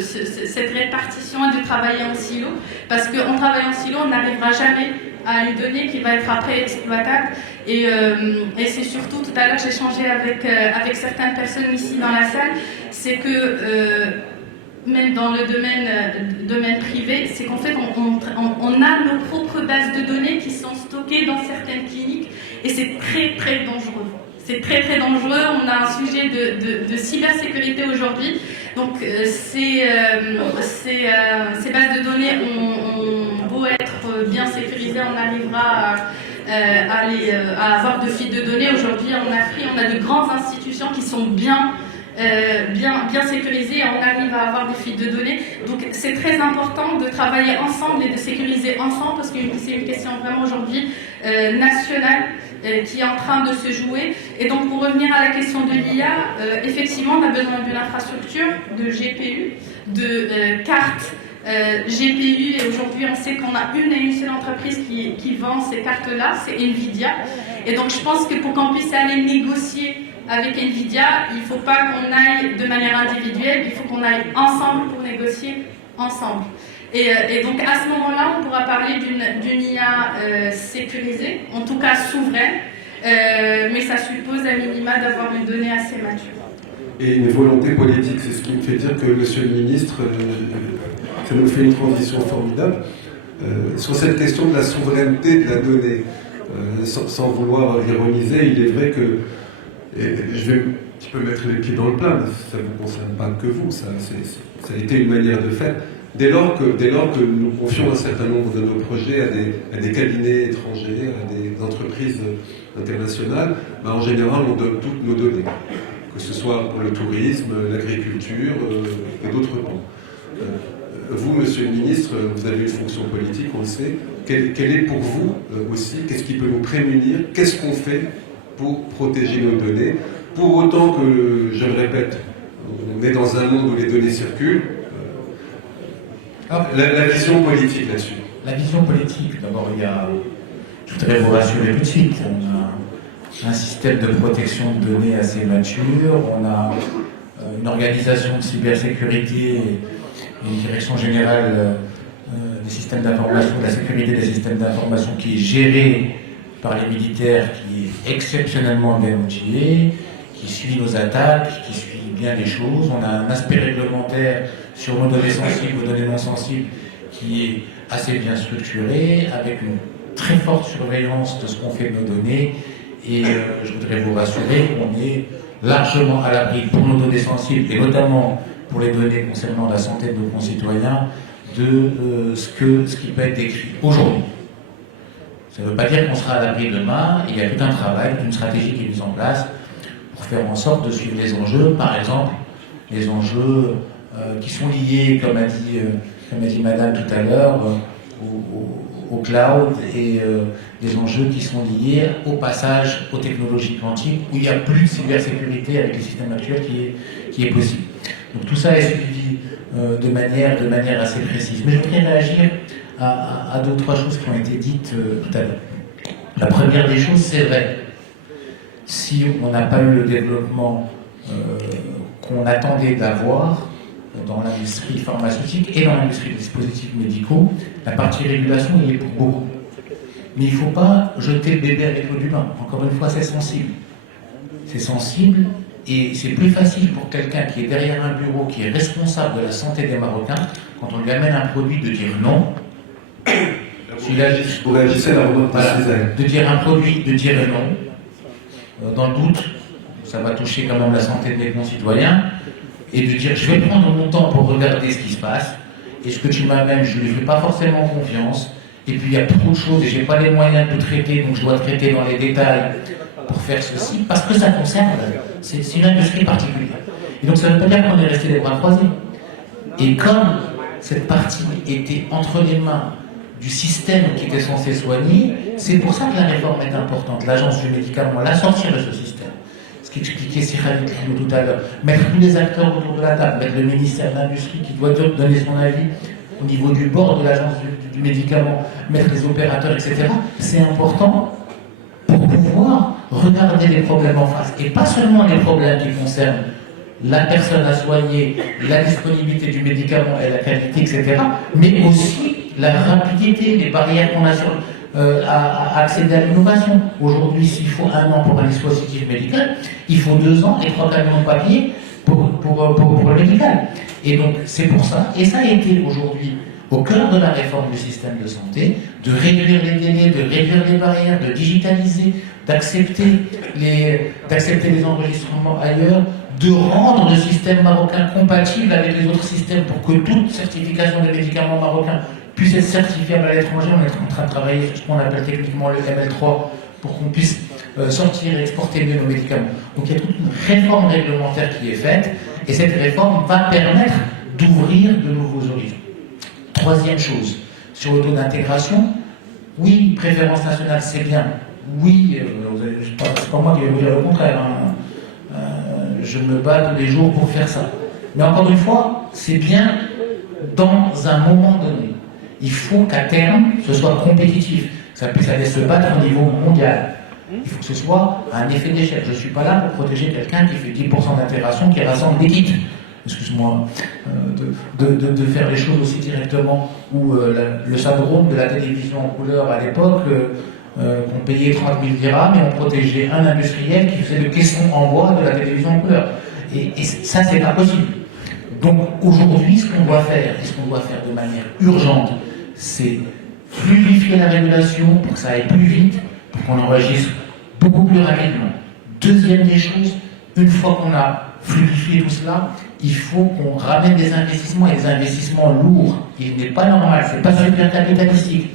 cette répartition et de travailler en silo. Parce qu'en travaillant en silo, on n'arrivera jamais à une donnée qui va être après exploitable. Et c'est surtout, tout à l'heure, j'ai échangé avec certaines personnes ici dans la salle, c'est que même dans le domaine privé, c'est qu'en fait, on a nos propres bases de données qui sont stockées dans certaines cliniques, et c'est très, très dangereux. C'est très, très dangereux. On a un sujet de cybersécurité aujourd'hui. Donc, ces bases de données ont beau être bien sécurisées, on arrivera à avoir de fuites de données. Aujourd'hui, en Afrique, on a de grandes institutions qui sont bien sécurisées et on arrive à avoir des fuites de données. Donc c'est très important de travailler ensemble et de sécuriser ensemble, parce que c'est une question vraiment aujourd'hui nationale qui est en train de se jouer. Et donc pour revenir à la question de l'IA, effectivement on a besoin d'une infrastructure, de GPU, de cartes GPU, et aujourd'hui on sait qu'on a une seule entreprise qui vend ces cartes-là, c'est Nvidia. Et donc je pense que pour qu'on puisse aller négocier avec Nvidia, il ne faut pas qu'on aille de manière individuelle, il faut qu'on aille ensemble pour négocier ensemble. Et donc à ce moment-là, on pourra parler d'une IA sécurisée, en tout cas souveraine, mais ça suppose à minima d'avoir une donnée assez mature. Et une volonté politique, c'est ce qui me fait dire que Monsieur le Ministre, ça nous fait une transition formidable. Sur cette question de la souveraineté de la donnée, sans vouloir ironiser, il est vrai que je vais un petit peu mettre les pieds dans le plat, mais ça ne vous concerne pas que vous, ça a été une manière de faire. Dès lors que nous confions un certain nombre de nos projets à des cabinets étrangers, à des entreprises internationales, en général on donne toutes nos données, que ce soit pour le tourisme, l'agriculture et d'autres pans. Vous, Monsieur le Ministre, vous avez une fonction politique, on le sait. Quelle est pour vous aussi, qu'est-ce qui peut nous prémunir, qu'est-ce qu'on fait pour protéger nos données, pour autant que, je le répète, on est dans un monde où les données circulent. La vision politique là-dessus. La vision politique, d'abord, je voudrais vous rassurer tout de suite, on a un système de protection de données assez mature, on a une organisation de cybersécurité et une direction générale des systèmes d'information, de la sécurité des systèmes d'information qui est gérée par les militaires, qui est exceptionnellement bien outillée, qui suit nos attaques, qui suit bien les choses. On a un aspect réglementaire sur nos données sensibles, nos données non sensibles, qui est assez bien structuré, avec une très forte surveillance de ce qu'on fait de nos données. Et je voudrais vous rassurer qu'on est largement à l'abri pour nos données sensibles, et notamment pour les données concernant la santé de nos concitoyens, de ce qui peut être décrit aujourd'hui. Ça ne veut pas dire qu'on sera à l'abri demain. Il y a tout un travail, une stratégie qui est mise en place pour faire en sorte de suivre les enjeux, par exemple les enjeux qui sont liés, comme a dit Madame tout à l'heure, au cloud, et des enjeux qui sont liés au passage aux technologies quantiques, où il n'y a plus de cybersécurité avec les systèmes actuels qui est possible. Donc tout ça est suivi de manière assez précise. Mais je voudrais réagir à deux ou trois choses qui ont été dites tout à l'heure. La première des choses, c'est vrai, si on n'a pas eu le développement qu'on attendait d'avoir dans l'industrie pharmaceutique et dans l'industrie des dispositifs médicaux, la partie régulation y est pour beaucoup. Mais il ne faut pas jeter le bébé avec l'eau du bain. Encore une fois, c'est sensible. C'est sensible, et c'est plus facile pour quelqu'un qui est derrière un bureau, qui est responsable de la santé des Marocains, quand on lui amène un produit, de dire non. Vous réagissez à la remarque de dire un produit, de dire non, dans le doute, ça va toucher quand même la santé de mes concitoyens, et de dire je vais prendre mon temps pour regarder ce qui se passe, et ce que tu m'amènes, je ne lui fais pas forcément confiance, et puis il y a beaucoup de choses, et je n'ai pas les moyens de traiter, donc je dois traiter dans les détails pour faire ceci, parce que ça concerne, c'est une industrie particulière. Et donc ça ne veut pas dire qu'on est resté les bras croisés. Et comme cette partie était entre les mains du système qui était censé soigner, c'est pour ça que la réforme est importante. L'agence du médicament l'a sortir de ce système. Ce qu'expliquait Cyril tout à l'heure. Mettre tous les acteurs autour de la table, mettre le ministère de l'Industrie qui doit donner son avis au niveau du board de l'agence du médicament, mettre les opérateurs, etc. C'est important pour pouvoir regarder les problèmes en face. Et pas seulement les problèmes qui concernent la personne à soigner, la disponibilité du médicament et la qualité, etc. Mais aussi la rapidité, les barrières qu'on a à accéder à l'innovation. Aujourd'hui, s'il faut 1 an pour un dispositif médical, il faut 2 ans et 3 camions de papier pour le médical. Et donc, c'est pour ça. Et ça a été aujourd'hui au cœur de la réforme du système de santé, de réduire les délais, de réduire les barrières, de digitaliser, d'accepter les enregistrements ailleurs, de rendre le système marocain compatible avec les autres systèmes pour que toute certification des médicaments marocains puisse être certifiable à l'étranger. On est en train de travailler sur ce qu'on appelle techniquement le ML3 pour qu'on puisse sortir et exporter mieux nos médicaments. Donc il y a toute une réforme réglementaire qui est faite et cette réforme va permettre d'ouvrir de nouveaux horizons. Troisième chose, sur le taux d'intégration, oui, préférence nationale c'est bien. Oui, c'est pas moi qui vais vous dire le contraire. Je me bats tous les jours pour faire ça. Mais encore une fois, c'est bien dans un moment donné. Il faut qu'à terme, ce soit compétitif. Ça puisse aller se battre au niveau mondial. Il faut que ce soit un effet d'échelle. Je ne suis pas là pour protéger quelqu'un qui fait 10% d'intégration, qui rassemble des kits. Excuse-moi de faire les choses aussi directement. Ou le syndrome de la télévision en couleur à l'époque, on payait 30 000 dirhams et on protégeait un industriel qui faisait le caisson en bois de la télévision en couleur. Et ça, c'est pas possible. Donc aujourd'hui, ce qu'on doit faire, et ce qu'on doit faire de manière urgente, c'est fluidifier la régulation pour que ça aille plus vite, pour qu'on enregistre beaucoup plus rapidement. Deuxième des choses, une fois qu'on a fluidifié tout cela, il faut qu'on ramène des investissements et des investissements lourds. Il n'est pas normal, c'est pas super capitalistique.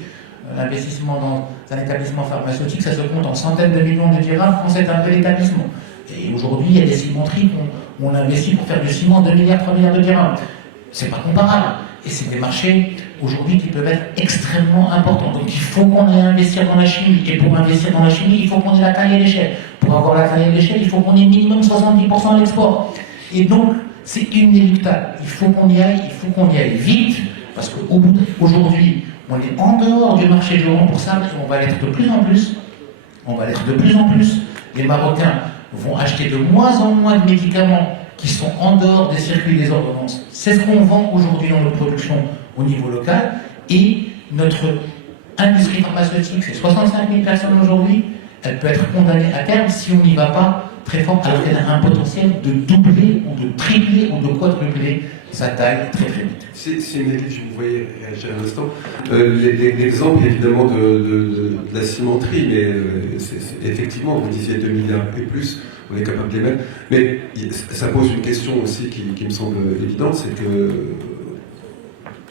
L'investissement dans un établissement pharmaceutique, ça se compte en centaines de millions de dirhams quand c'est un tel établissement. Et aujourd'hui, il y a des cimenteries où on investit pour faire du ciment 2 milliards, 3 milliards de dirhams. C'est pas comparable. Et c'est des marchés aujourd'hui qui peuvent être extrêmement importants. Donc il faut qu'on ait investir dans la chimie. Et pour investir dans la chimie, il faut qu'on ait la taille et l'échelle. Pour avoir la taille et l'échelle, il faut qu'on ait minimum 70% à l'export. Et donc, c'est inéluctable. Il faut qu'on y aille vite. Parce qu'aujourd'hui, on est en dehors du marché du remboursable et on va l'être de plus en plus. On va l'être de plus en plus. Les Marocains vont acheter de moins en moins de médicaments qui sont en dehors des circuits des ordonnances. C'est ce qu'on vend aujourd'hui dans notre production au niveau local. Et notre industrie pharmaceutique, c'est 65 000 personnes aujourd'hui. Elle peut être condamnée à terme si on n'y va pas très fort, alors qu'elle a un potentiel de doubler ou de tripler ou de quadrupler sa taille très très vite. C'est une élite, je vous voyais réagir un instant. L'exemple évidemment de la cimenterie, mais effectivement, vous disiez 2 milliards et plus, on est capable de les mettre. Mais ça pose une question aussi qui me semble évidente, c'est que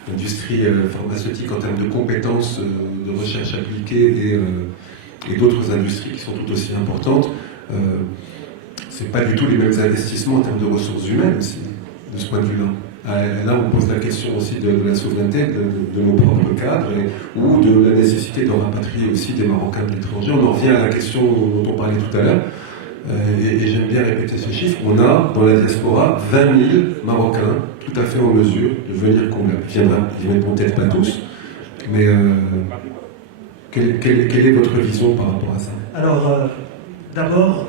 l'industrie pharmaceutique en termes de compétences de recherche appliquée et d'autres industries qui sont tout aussi importantes, c'est pas du tout les mêmes investissements en termes de ressources humaines aussi, de ce point de vue-là. Là, on pose la question aussi de la souveraineté de nos propres cadres ou de la nécessité de rapatrier aussi des Marocains de l'étranger. On en revient à la question dont on parlait tout à l'heure, et j'aime bien répéter ce chiffre. On a dans la diaspora 20 000 Marocains tout à fait en mesure de venir combler. Ils viendront peut-être pas tous, mais quelle est votre vision par rapport à ça? Alors, d'abord,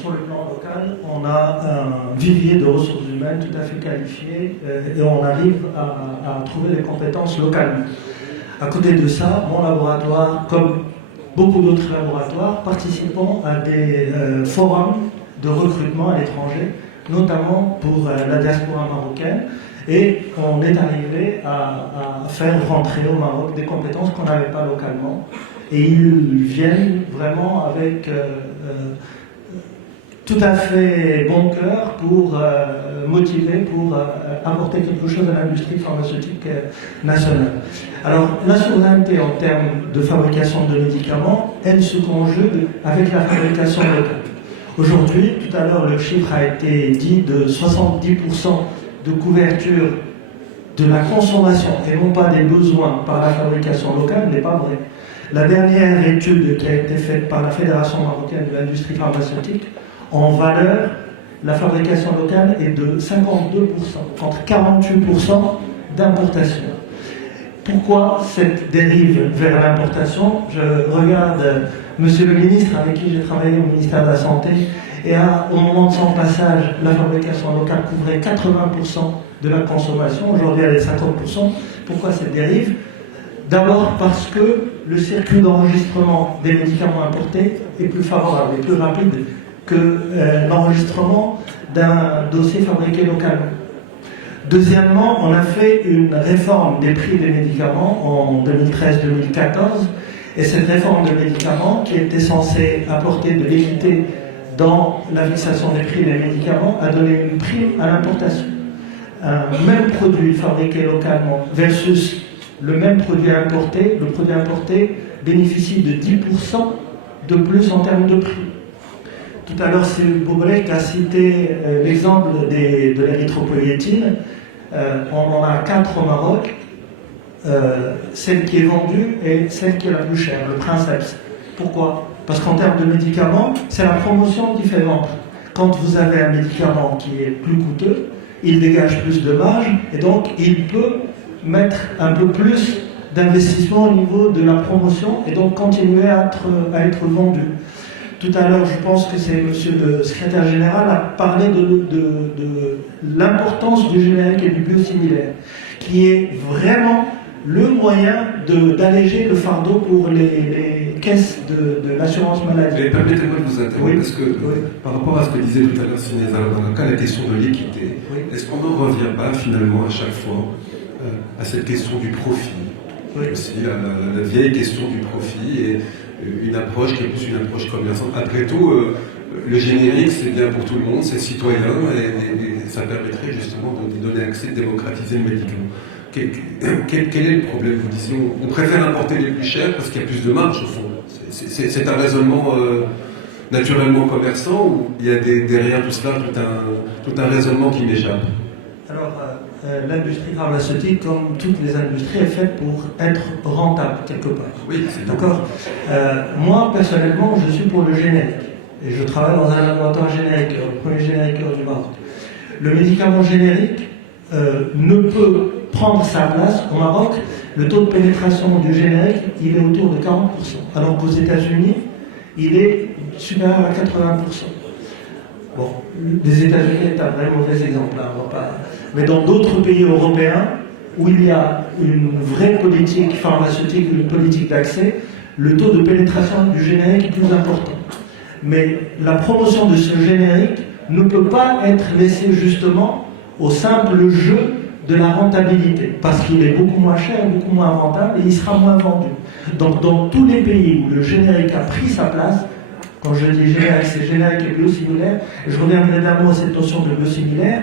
sur le plan local, on a un vivier de ressources humaines tout à fait qualifié et on arrive à trouver des compétences localement. À côté de ça, mon laboratoire, comme beaucoup d'autres laboratoires, participons à des forums de recrutement à l'étranger, notamment pour la diaspora marocaine, et on est arrivé à faire rentrer au Maroc des compétences qu'on n'avait pas localement. Et ils viennent vraiment avec tout à fait bon cœur pour motiver, pour apporter quelque chose à l'industrie pharmaceutique nationale. Alors, la souveraineté en termes de fabrication de médicaments, elle se conjugue avec la fabrication locale. Aujourd'hui, tout à l'heure, le chiffre a été dit de 70% de couverture de la consommation et non pas des besoins par la fabrication locale n'est pas vrai. La dernière étude qui a été faite par la Fédération marocaine de l'industrie pharmaceutique, en valeur, la fabrication locale est de 52%, contre 48% d'importation. Pourquoi cette dérive vers l'importation? Je regarde Monsieur le ministre avec qui j'ai travaillé au ministère de la Santé, et au moment de son passage, la fabrication locale couvrait 80% de la consommation. Aujourd'hui, elle est 50%. Pourquoi cette dérive? D'abord parce que le circuit d'enregistrement des médicaments importés est plus favorable et plus rapide que l'enregistrement d'un dossier fabriqué localement. Deuxièmement, on a fait une réforme des prix des médicaments en 2013-2014, et cette réforme des médicaments, qui était censée apporter de l'équité dans la fixation des prix des médicaments, a donné une prime à l'importation. Un même produit fabriqué localement versus le même produit importé, le produit importé bénéficie de 10% de plus en termes de prix. Tout à l'heure, Sylvie Boubrek a cité l'exemple de l'érythropoïétine. On en a 4 au Maroc. Celle qui est vendue est celle qui est la plus chère, le Princeps. Pourquoi? Parce qu'en termes de médicaments, c'est la promotion qui fait vendre. Quand vous avez un médicament qui est plus coûteux, il dégage plus de marge et donc il peut mettre un peu plus d'investissement au niveau de la promotion et donc continuer à être vendu. Tout à l'heure, je pense que c'est monsieur le secrétaire général a parlé de l'importance du générique et du biosimilaire, qui est vraiment le moyen d'alléger le fardeau pour les caisses de l'assurance maladie. Mais permettez-moi de vous interrompre, Oui. parce que par rapport à ce que disait tout à l'heure Sinez Alabaraka, la question de l'équité, est-ce qu'on n'en revient pas finalement à chaque fois à cette question du profit? Aussi, la vieille question du profit et une approche qui est plus une approche commerçante. Après tout, le générique, c'est bien pour tout le monde, c'est citoyen, et ça permettrait justement de donner accès, de démocratiser le médicament. Quel est le problème? Vous disiez, on préfère importer les plus chers parce qu'il y a plus de marge au fond. C'est un raisonnement naturellement commerçant, ou il y a derrière tout cela tout un raisonnement qui m'échappe? Alors, l'industrie pharmaceutique, comme toutes les industries, est faite pour être rentable quelque part. Oui, c'est d'accord. Moi, personnellement, je suis pour le générique. Et je travaille dans un laboratoire générique, le premier génériqueur du Maroc. Le médicament générique ne peut prendre sa place. Au Maroc, le taux de pénétration du générique, il est autour de 40%. Alors qu'aux États-Unis, il est supérieur à 80%. Bon, les États-Unis est un vrai mauvais exemple, hein, on va pas... Mais dans d'autres pays européens, où il y a une vraie politique pharmaceutique, une politique d'accès, le taux de pénétration du générique est plus important. Mais la promotion de ce générique ne peut pas être laissée justement au simple jeu de la rentabilité, parce qu'il est beaucoup moins cher, beaucoup moins rentable, et il sera moins vendu. Donc dans tous les pays où le générique a pris sa place, quand je dis générique, c'est générique et biosimilaire, et je reviendrai d'un mot à cette notion de biosimilaire,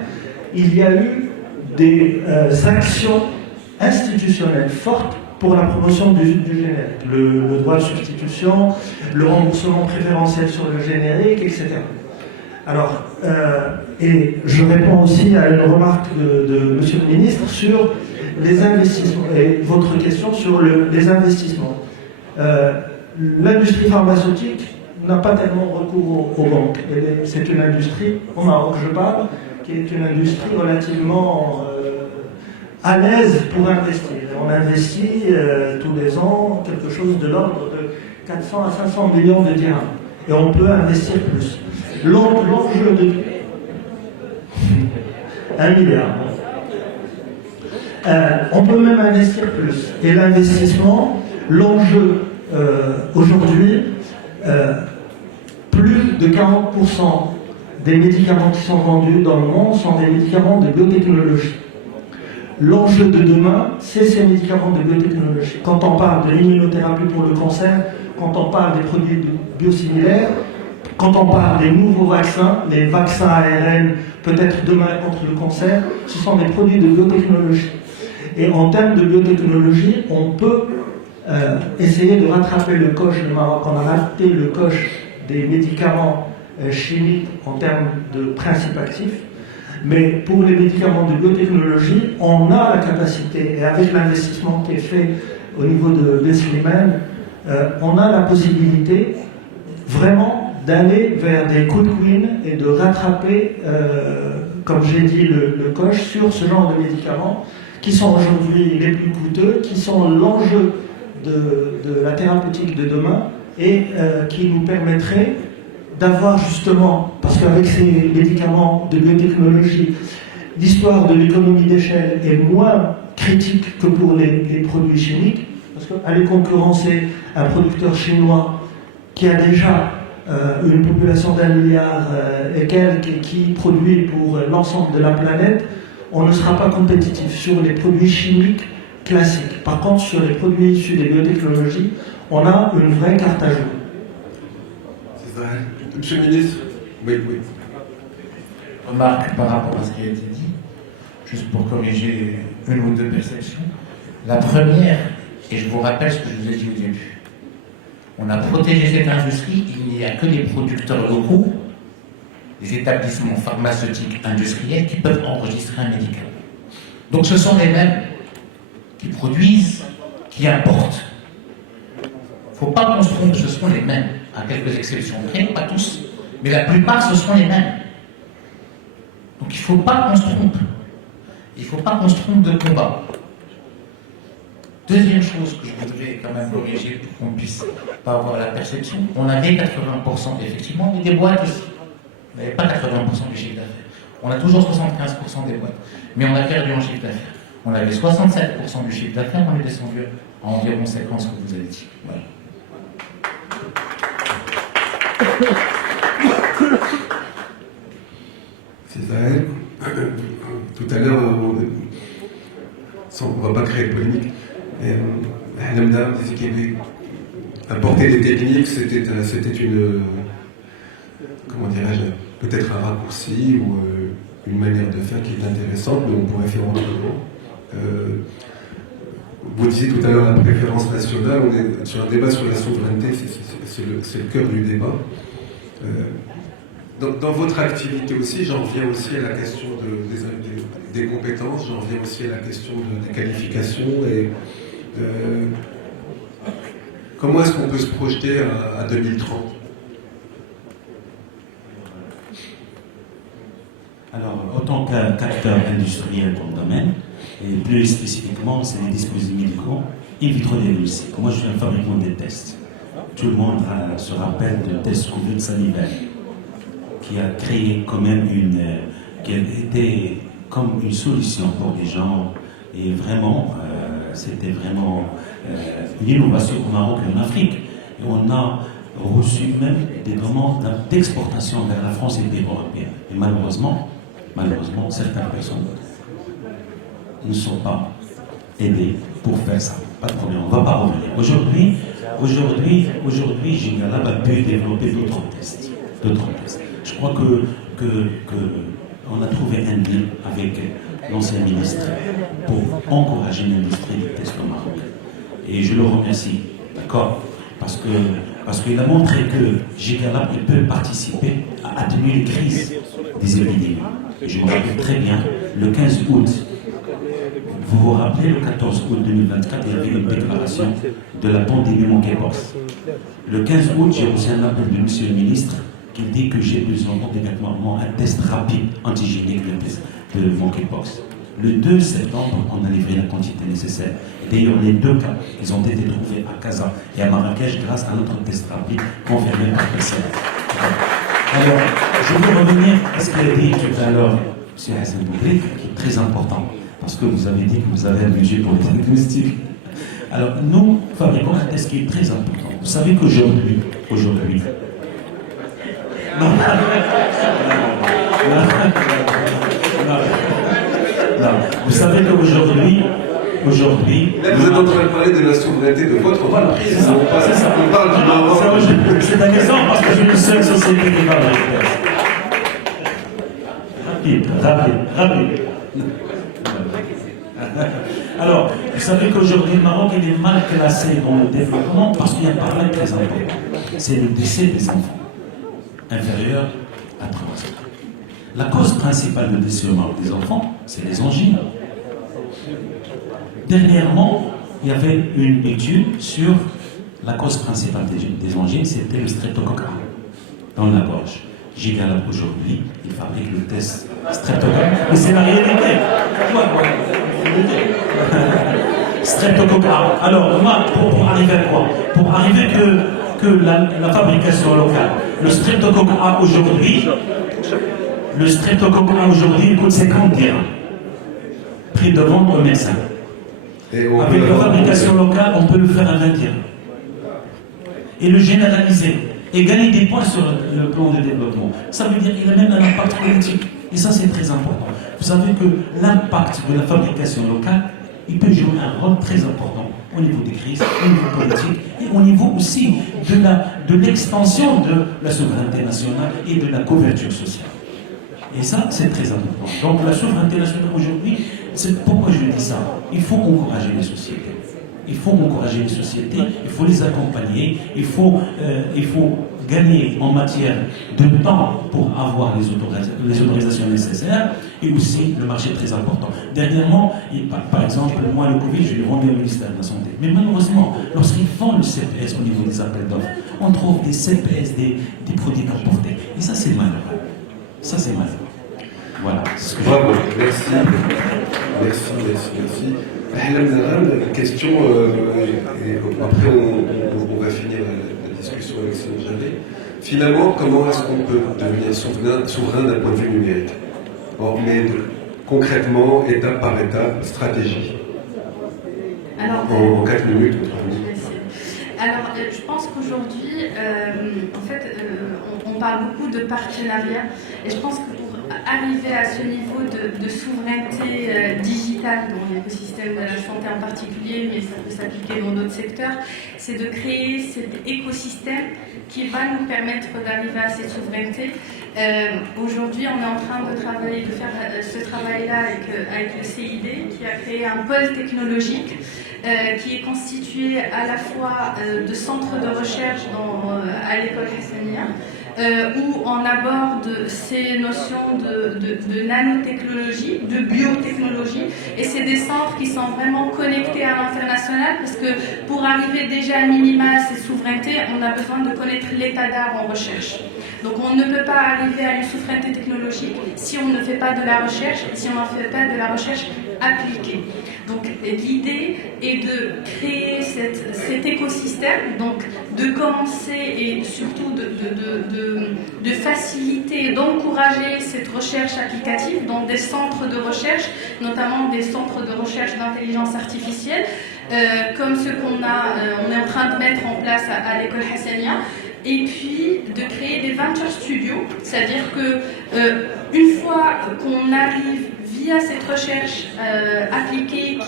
il y a eu des actions institutionnelles fortes pour la promotion du générique. Le droit de substitution, le remboursement préférentiel sur le générique, etc. Alors, et je réponds aussi à une remarque de Monsieur le Ministre sur les investissements, et votre question sur les investissements. L'industrie pharmaceutique n'a pas tellement recours aux banques. C'est une industrie, au Maroc je parle, qui est une industrie relativement à l'aise pour investir. On investit tous les ans quelque chose de l'ordre de 400 à 500 millions de dirhams. Et on peut investir plus. L'enjeu de... 1 milliard. On peut même investir plus. Et l'investissement, l'enjeu aujourd'hui, plus de 40% des médicaments qui sont vendus dans le monde sont des médicaments de biotechnologie. L'enjeu de demain, c'est ces médicaments de biotechnologie. Quand on parle de l'immunothérapie pour le cancer, quand on parle des produits biosimilaires, Quand on parle des nouveaux vaccins, les vaccins ARN, peut-être demain contre le cancer, ce sont des produits de biotechnologie. Et en termes de biotechnologie, on peut essayer de rattraper le coche du Maroc. On a raté le coche des médicaments chimiques en termes de principes actifs. Mais pour les médicaments de biotechnologie, on a la capacité, et avec l'investissement qui est fait au niveau de Besliman, on a la possibilité vraiment d'aller vers des quick wins et de rattraper, comme j'ai dit, le coche sur ce genre de médicaments qui sont aujourd'hui les plus coûteux, qui sont l'enjeu de la thérapeutique de demain et qui nous permettraient d'avoir justement, parce qu'avec ces médicaments de biotechnologie, l'histoire de l'économie d'échelle est moins critique que pour les produits chimiques, parce qu'aller concurrencer un producteur chinois qui a déjà une population d'1 milliard et quelques et qui produit pour l'ensemble de la planète, on ne sera pas compétitif sur les produits chimiques classiques. Par contre, sur les produits issus des biotechnologies, on a une vraie carte à jouer. C'est ça. Monsieur le ministre, oui. Remarque par rapport à ce qui a été dit, juste pour corriger une ou deux perceptions. La première, et je vous rappelle ce que je vous ai dit au début, on a protégé cette industrie, il n'y a que les producteurs locaux, les établissements pharmaceutiques industriels qui peuvent enregistrer un médicament. Donc ce sont les mêmes qui produisent, qui importent. Il ne faut pas qu'on se trompe, ce sont les mêmes, à quelques exceptions près, pas tous, mais la plupart ce sont les mêmes. Donc il ne faut pas qu'on se trompe. Il ne faut pas qu'on se trompe de combat. Deuxième chose que je voudrais quand même corriger pour qu'on puisse pas avoir la perception, on avait 80% effectivement, mais des boîtes aussi. On n'avait pas 80% du chiffre d'affaires. On a toujours 75% des boîtes, mais on a perdu en chiffre d'affaires. On avait 67% du chiffre d'affaires, on est descendu à environ 50, ce que vous avez dit. Voilà. C'est ça. Tout à l'heure, on ne va pas créer de polémique, mais Hamda disait qu'il y avait apporter des techniques, c'était une, comment dirais-je, peut-être un raccourci ou une manière de faire qui est intéressante, mais on pourrait faire autrement. Vous disiez tout à l'heure la préférence nationale, on est sur un débat sur la souveraineté, c'est le cœur du débat. Dans votre activité aussi, j'en reviens aussi à la question des compétences, j'en reviens aussi à la question des qualifications et comment est-ce qu'on peut se projeter à 2030 ? Alors, en tant qu'acteur industriel dans le domaine, et plus spécifiquement, c'est les dispositifs médicaux in vitro diagnostiques. Moi, je suis un fabricant des tests. Tout le monde se rappelle de test Covid salivaire, qui a créé quand même qui a été comme une solution pour les gens. Et vraiment, c'était vraiment une innovation au Maroc et en Afrique. Et on a reçu même des demandes d'exportation vers la France et les pays européens. Et malheureusement, certaines personnes ne sont pas aidées pour faire ça. Pas de problème, on ne va pas revenir. Aujourd'hui, Gigalab a pu développer d'autres tests. Je crois qu'on a trouvé un lien avec l'ancien ministre pour encourager l'industrie des tests au Maroc. Et je le remercie, d'accord ? Parce qu'il a montré que Gigalab peut participer à atténuer les crises des épidémies. Et je me rappelle très bien, le 15 août, vous vous rappelez, le 14 août 2024, il y avait une déclaration de la pandémie monkeypox. Le 15 août, j'ai reçu un appel de monsieur le ministre qui dit que j'ai besoin immédiatement un test rapide antigénique de monkeypox. Le 2 septembre, on a livré la quantité nécessaire. D'ailleurs, les deux cas, ils ont été trouvés à Casa et à Marrakech grâce à notre test rapide confirmé par PCR. Alors, je veux revenir à ce qu'il a dit tout à l'heure, M. Hassan Boudri, qui est très important, parce que vous avez dit que vous avez un budget pour les diagnostics. Alors, nous fabriquons un test qui est très important. Vous savez qu'aujourd'hui, non. Vous savez qu'aujourd'hui, aujourd'hui... Là, vous êtes en train de parler de la souveraineté de votre entreprise. C'est ça. On parle du Maroc. C'est un exemple parce que j'ai une seule société qui fabrique. Rapide. Alors, vous savez qu'aujourd'hui, le Maroc il est mal classé dans le développement parce qu'il y a un paramètre très important. C'est le décès des enfants, inférieur à 3 ans. La cause principale de décès au Maroc des enfants, c'est les angines. Dernièrement, il y avait une étude sur la cause principale des angines, c'était le streptocoque A dans la gorge. J'y vais là aujourd'hui, il fabrique le test streptocoque, mais c'est la réalité. Streptocoque A. Alors, moi, pour arriver à quoi? Pour arriver que la fabrication locale, le streptocoque A aujourd'hui, il coûte 50 dirhams. Prix de vente au médecin. Avec la fabrication locale, on peut le faire à 20 dirhams. Et le généraliser. Et gagner des points sur le plan de développement. Ça veut dire qu'il a même un impact politique. Et ça, c'est très important. Vous savez que l'impact de la fabrication locale, il peut jouer un rôle très important au niveau des crises, au niveau politique et au niveau aussi de l'expansion de la souveraineté nationale et de la couverture sociale. Et ça, c'est très important. Donc la souveraineté nationale aujourd'hui, c'est pourquoi je dis ça. Il faut encourager les sociétés. Il faut encourager les sociétés, il faut les accompagner, il faut gagner en matière de temps pour avoir les autorisations nécessaires et aussi le marché très important. Dernièrement, par exemple, moi le Covid, je l'ai rendu au ministère de la Santé. Mais malheureusement, lorsqu'ils font le CPS au niveau des appels d'offres, on trouve des CPS, des produits importés. Et ça, c'est malheureux. Ça, c'est malheureux. Voilà. Bravo, merci. Une question, et après on va finir la discussion avec Sylvain. Finalement, comment est-ce qu'on peut devenir souverain d'un point de vue numérique? Mais concrètement, étape par étape, stratégie. Alors, en 4 minutes. Alors, je pense qu'aujourd'hui, en fait, on parle beaucoup de partenariat, et je pense que pour arriver à ce niveau de souveraineté digitale dans l'écosystème de la santé en particulier, mais ça peut s'appliquer dans d'autres secteurs, c'est de créer cet écosystème qui va nous permettre d'arriver à cette souveraineté. Aujourd'hui, on est en train de faire ce travail-là avec le CID, qui a créé un pôle technologique qui est constitué à la fois de centres de recherche à l'école Hassania, où on aborde ces notions de nanotechnologie, de biotechnologie, et c'est des centres qui sont vraiment connectés à l'international, parce que pour arriver déjà à minima à cette souveraineté, on a besoin de connaître l'état d'art en recherche. Donc on ne peut pas arriver à une souveraineté technologique si on ne fait pas de la recherche, si on ne fait pas de la recherche appliquée. Donc l'idée est de créer cet écosystème, donc de commencer et surtout de faciliter, d'encourager cette recherche applicative dans des centres de recherche, notamment des centres de recherche d'intelligence artificielle, comme ce on est en train de mettre en place à l'école Hassania. Et puis de créer des venture studios, c'est-à-dire que une fois qu'on arrive via cette recherche appliquée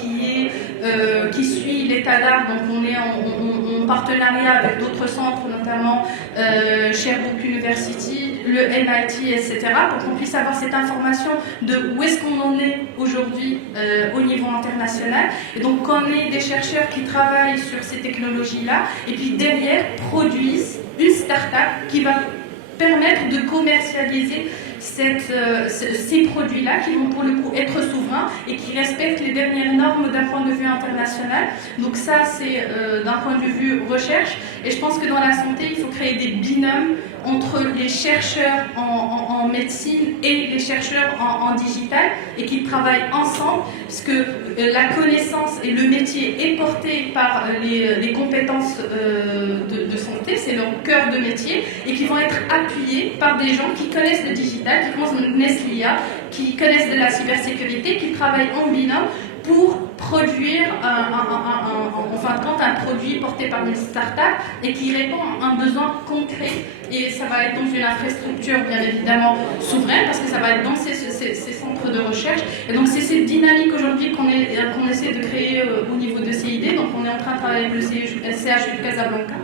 qui suit l'état d'art, donc on est en partenariat avec d'autres centres, notamment Sherbrooke University, le MIT, etc., pour qu'on puisse avoir cette information de où est-ce qu'on en est aujourd'hui au niveau international. Et donc qu'on ait des chercheurs qui travaillent sur ces technologies-là et puis derrière produisent une start-up qui va permettre de commercialiser ces produits-là qui vont pour le coup être souverains et qui respectent les dernières normes d'un point de vue international. Donc ça, c'est d'un point de vue recherche. Et je pense que dans la santé, il faut créer des binômes entre les chercheurs en médecine et les chercheurs en digital, et qui travaillent ensemble, parce que la connaissance et le métier est porté par les compétences de santé, c'est leur cœur de métier, et qui vont être appuyés par des gens qui connaissent le digital, qui connaissent l'IA, qui connaissent de la cybersécurité, qui travaillent en binôme pour produire en fin de compte un produit porté par une start-up et qui répond à un besoin concret. Et ça va être dans une infrastructure bien évidemment souveraine, parce que ça va être dans ces centres de recherche. Et donc c'est cette dynamique aujourd'hui qu'on essaie de créer travaille avec le CHU de Casablanca,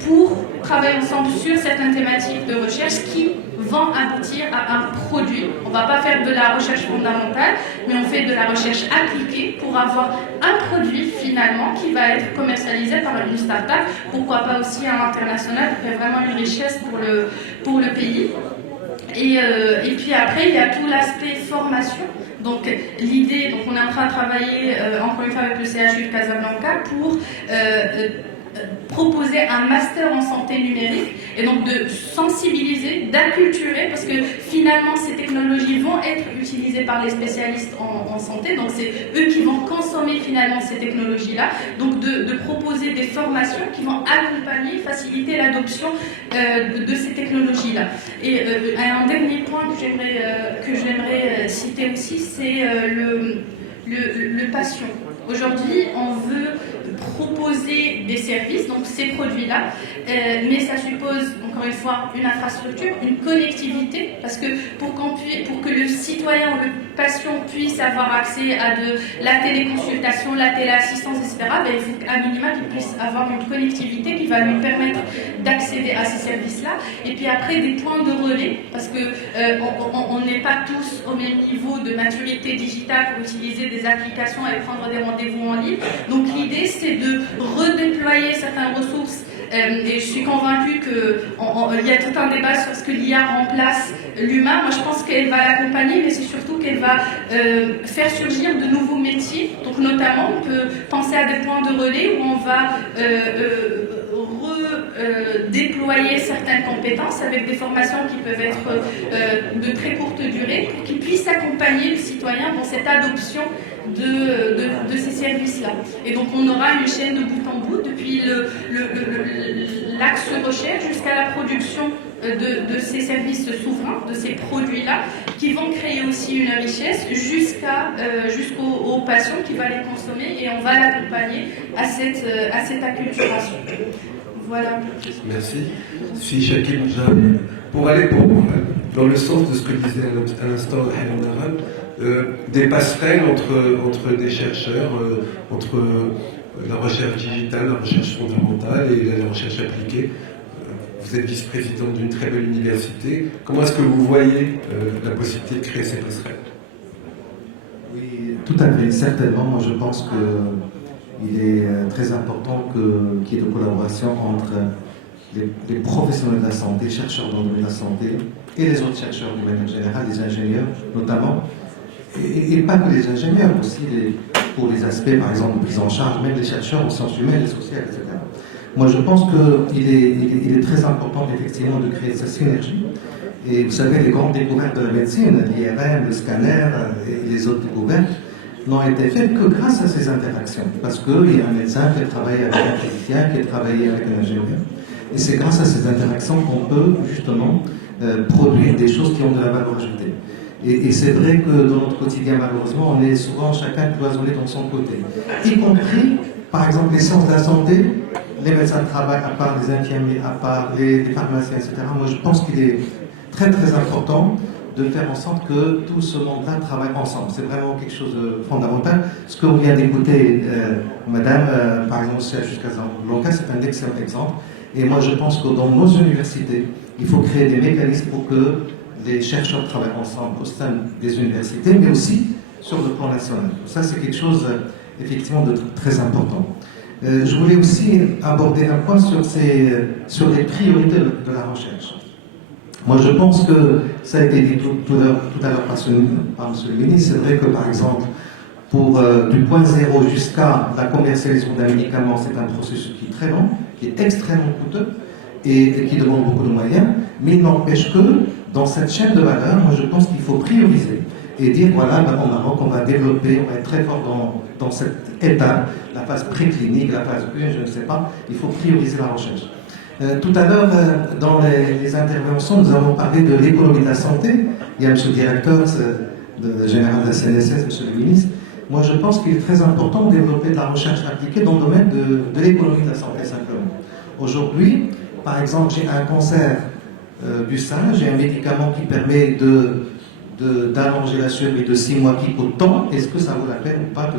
pour travailler ensemble sur certaines thématiques de recherche qui vont aboutir à un produit. On ne va pas faire de la recherche fondamentale, mais on fait de la recherche appliquée pour avoir un produit finalement qui va être commercialisé par une start-up, pourquoi pas aussi à l'international, qui fait vraiment une richesse pour le pays. Et puis après, il y a tout l'aspect formation. Donc l'idée, donc on est en train de travailler encore une fois avec le CHU de Casablanca pour proposer un master en santé numérique et donc de sensibiliser, d'acculturer, parce que finalement ces technologies vont être utilisées par les spécialistes en santé, donc c'est eux qui vont consommer finalement ces technologies-là, donc de proposer des formations qui vont accompagner, faciliter l'adoption de ces technologies-là. Et un dernier point que j'aimerais citer aussi, c'est le patient. Aujourd'hui, on veut proposer des services, donc ces produits-là, mais ça suppose, encore une fois, une infrastructure, une connectivité, parce que pour que le citoyen ou le patient puisse avoir accès à de la téléconsultation, la téléassistance, etc., il faut qu'à minima qu'il puisse avoir une connectivité qui va lui permettre d'accéder à ces services-là. Et puis après, des points de relais, parce que on n'est pas tous au même niveau de maturité digitale pour utiliser des applications et prendre des rendez-vous en ligne. Donc l'idée, c'est de redéployer certaines ressources. Et je suis convaincue qu'il y a tout un débat sur ce que l'IA remplace l'humain. Moi, je pense qu'elle va l'accompagner, mais c'est surtout qu'elle va faire surgir de nouveaux métiers. Donc, notamment, on peut penser à des points de relais où on va redéployer certaines compétences avec des formations qui peuvent être de très courte durée pour qu'ils puissent accompagner le citoyen dans cette adoption de ces services-là. Et donc on aura une chaîne de bout en bout depuis l'axe recherche jusqu'à la production de ces services souverains, de ces produits-là, qui vont créer aussi une richesse jusqu'au patient qui va les consommer, et on va l'accompagner à cette acculturation. Voilà. Merci. Si chacun pour aller dans le sens de ce que disait à l'instant Hélène Arabe, des passerelles entre des chercheurs, entre la recherche digitale, la recherche fondamentale et la recherche appliquée. Vous êtes vice-présidente d'une très belle université. Comment est-ce que vous voyez la possibilité de créer ces passerelles? Oui, tout à fait, certainement. Moi, je pense qu'il est très important qu'il y ait de collaboration entre les professionnels de la santé, les chercheurs dans le domaine de la santé et les autres chercheurs du domaine général, les ingénieurs notamment. Et pas que les ingénieurs, aussi pour les aspects, par exemple, de prise en charge, même les chercheurs aux sciences humaines, les sociales, etc. Moi, je pense qu'il est très important, effectivement, de créer cette synergie. Et vous savez, les grandes découvertes de la médecine, l'IRM, le scanner et les autres découvertes, n'ont été faites que grâce à ces interactions. Parce qu'il y a un médecin qui a travaillé avec un physicien, qui a travaillé avec un ingénieur. Et c'est grâce à ces interactions qu'on peut, justement, produire des choses qui ont de la valeur ajoutée. Et c'est vrai que dans notre quotidien, malheureusement, on est souvent chacun cloisonné dans son côté. Y compris, par exemple, les sciences de la santé, les médecins de travail, à part les infirmiers, à part les pharmaciens, etc. Moi, je pense qu'il est très, très important de faire en sorte que tout ce monde-là travaille ensemble. C'est vraiment quelque chose de fondamental. Ce que vous vient d'écouter, madame, par exemple, CHU Casablanca, c'est un excellent exemple. Et moi, je pense que dans nos universités, il faut créer des mécanismes pour que les chercheurs travaillent ensemble au sein des universités, mais aussi sur le plan national. Ça, c'est quelque chose, effectivement, de très important. Je voulais aussi aborder un point sur les priorités de la recherche. Moi, je pense que ça a été dit tout à l'heure par M. le ministre. C'est vrai que, par exemple, pour du point zéro jusqu'à la commercialisation d'un médicament, c'est un processus qui est très long, qui est extrêmement coûteux et qui demande beaucoup de moyens. Mais il n'empêche que, dans cette chaîne de valeur, moi, je pense qu'il faut prioriser et dire, voilà, au Maroc, on va développer, on va être très fort dans cette étape, la phase préclinique, la phase 1, je ne sais pas, il faut prioriser la recherche. Tout à l'heure, dans les interventions, nous avons parlé de l'économie de la santé. Il y a M. le directeur général de la CNSS, M. le ministre. Moi, je pense qu'il est très important de développer de la recherche appliquée dans le domaine de l'économie de la santé, simplement. Aujourd'hui, par exemple, j'ai un cancer du sein, j'ai un médicament qui permet d'allonger la survie de 6 mois qui coûte tant. Est-ce que ça vaut la peine ou pas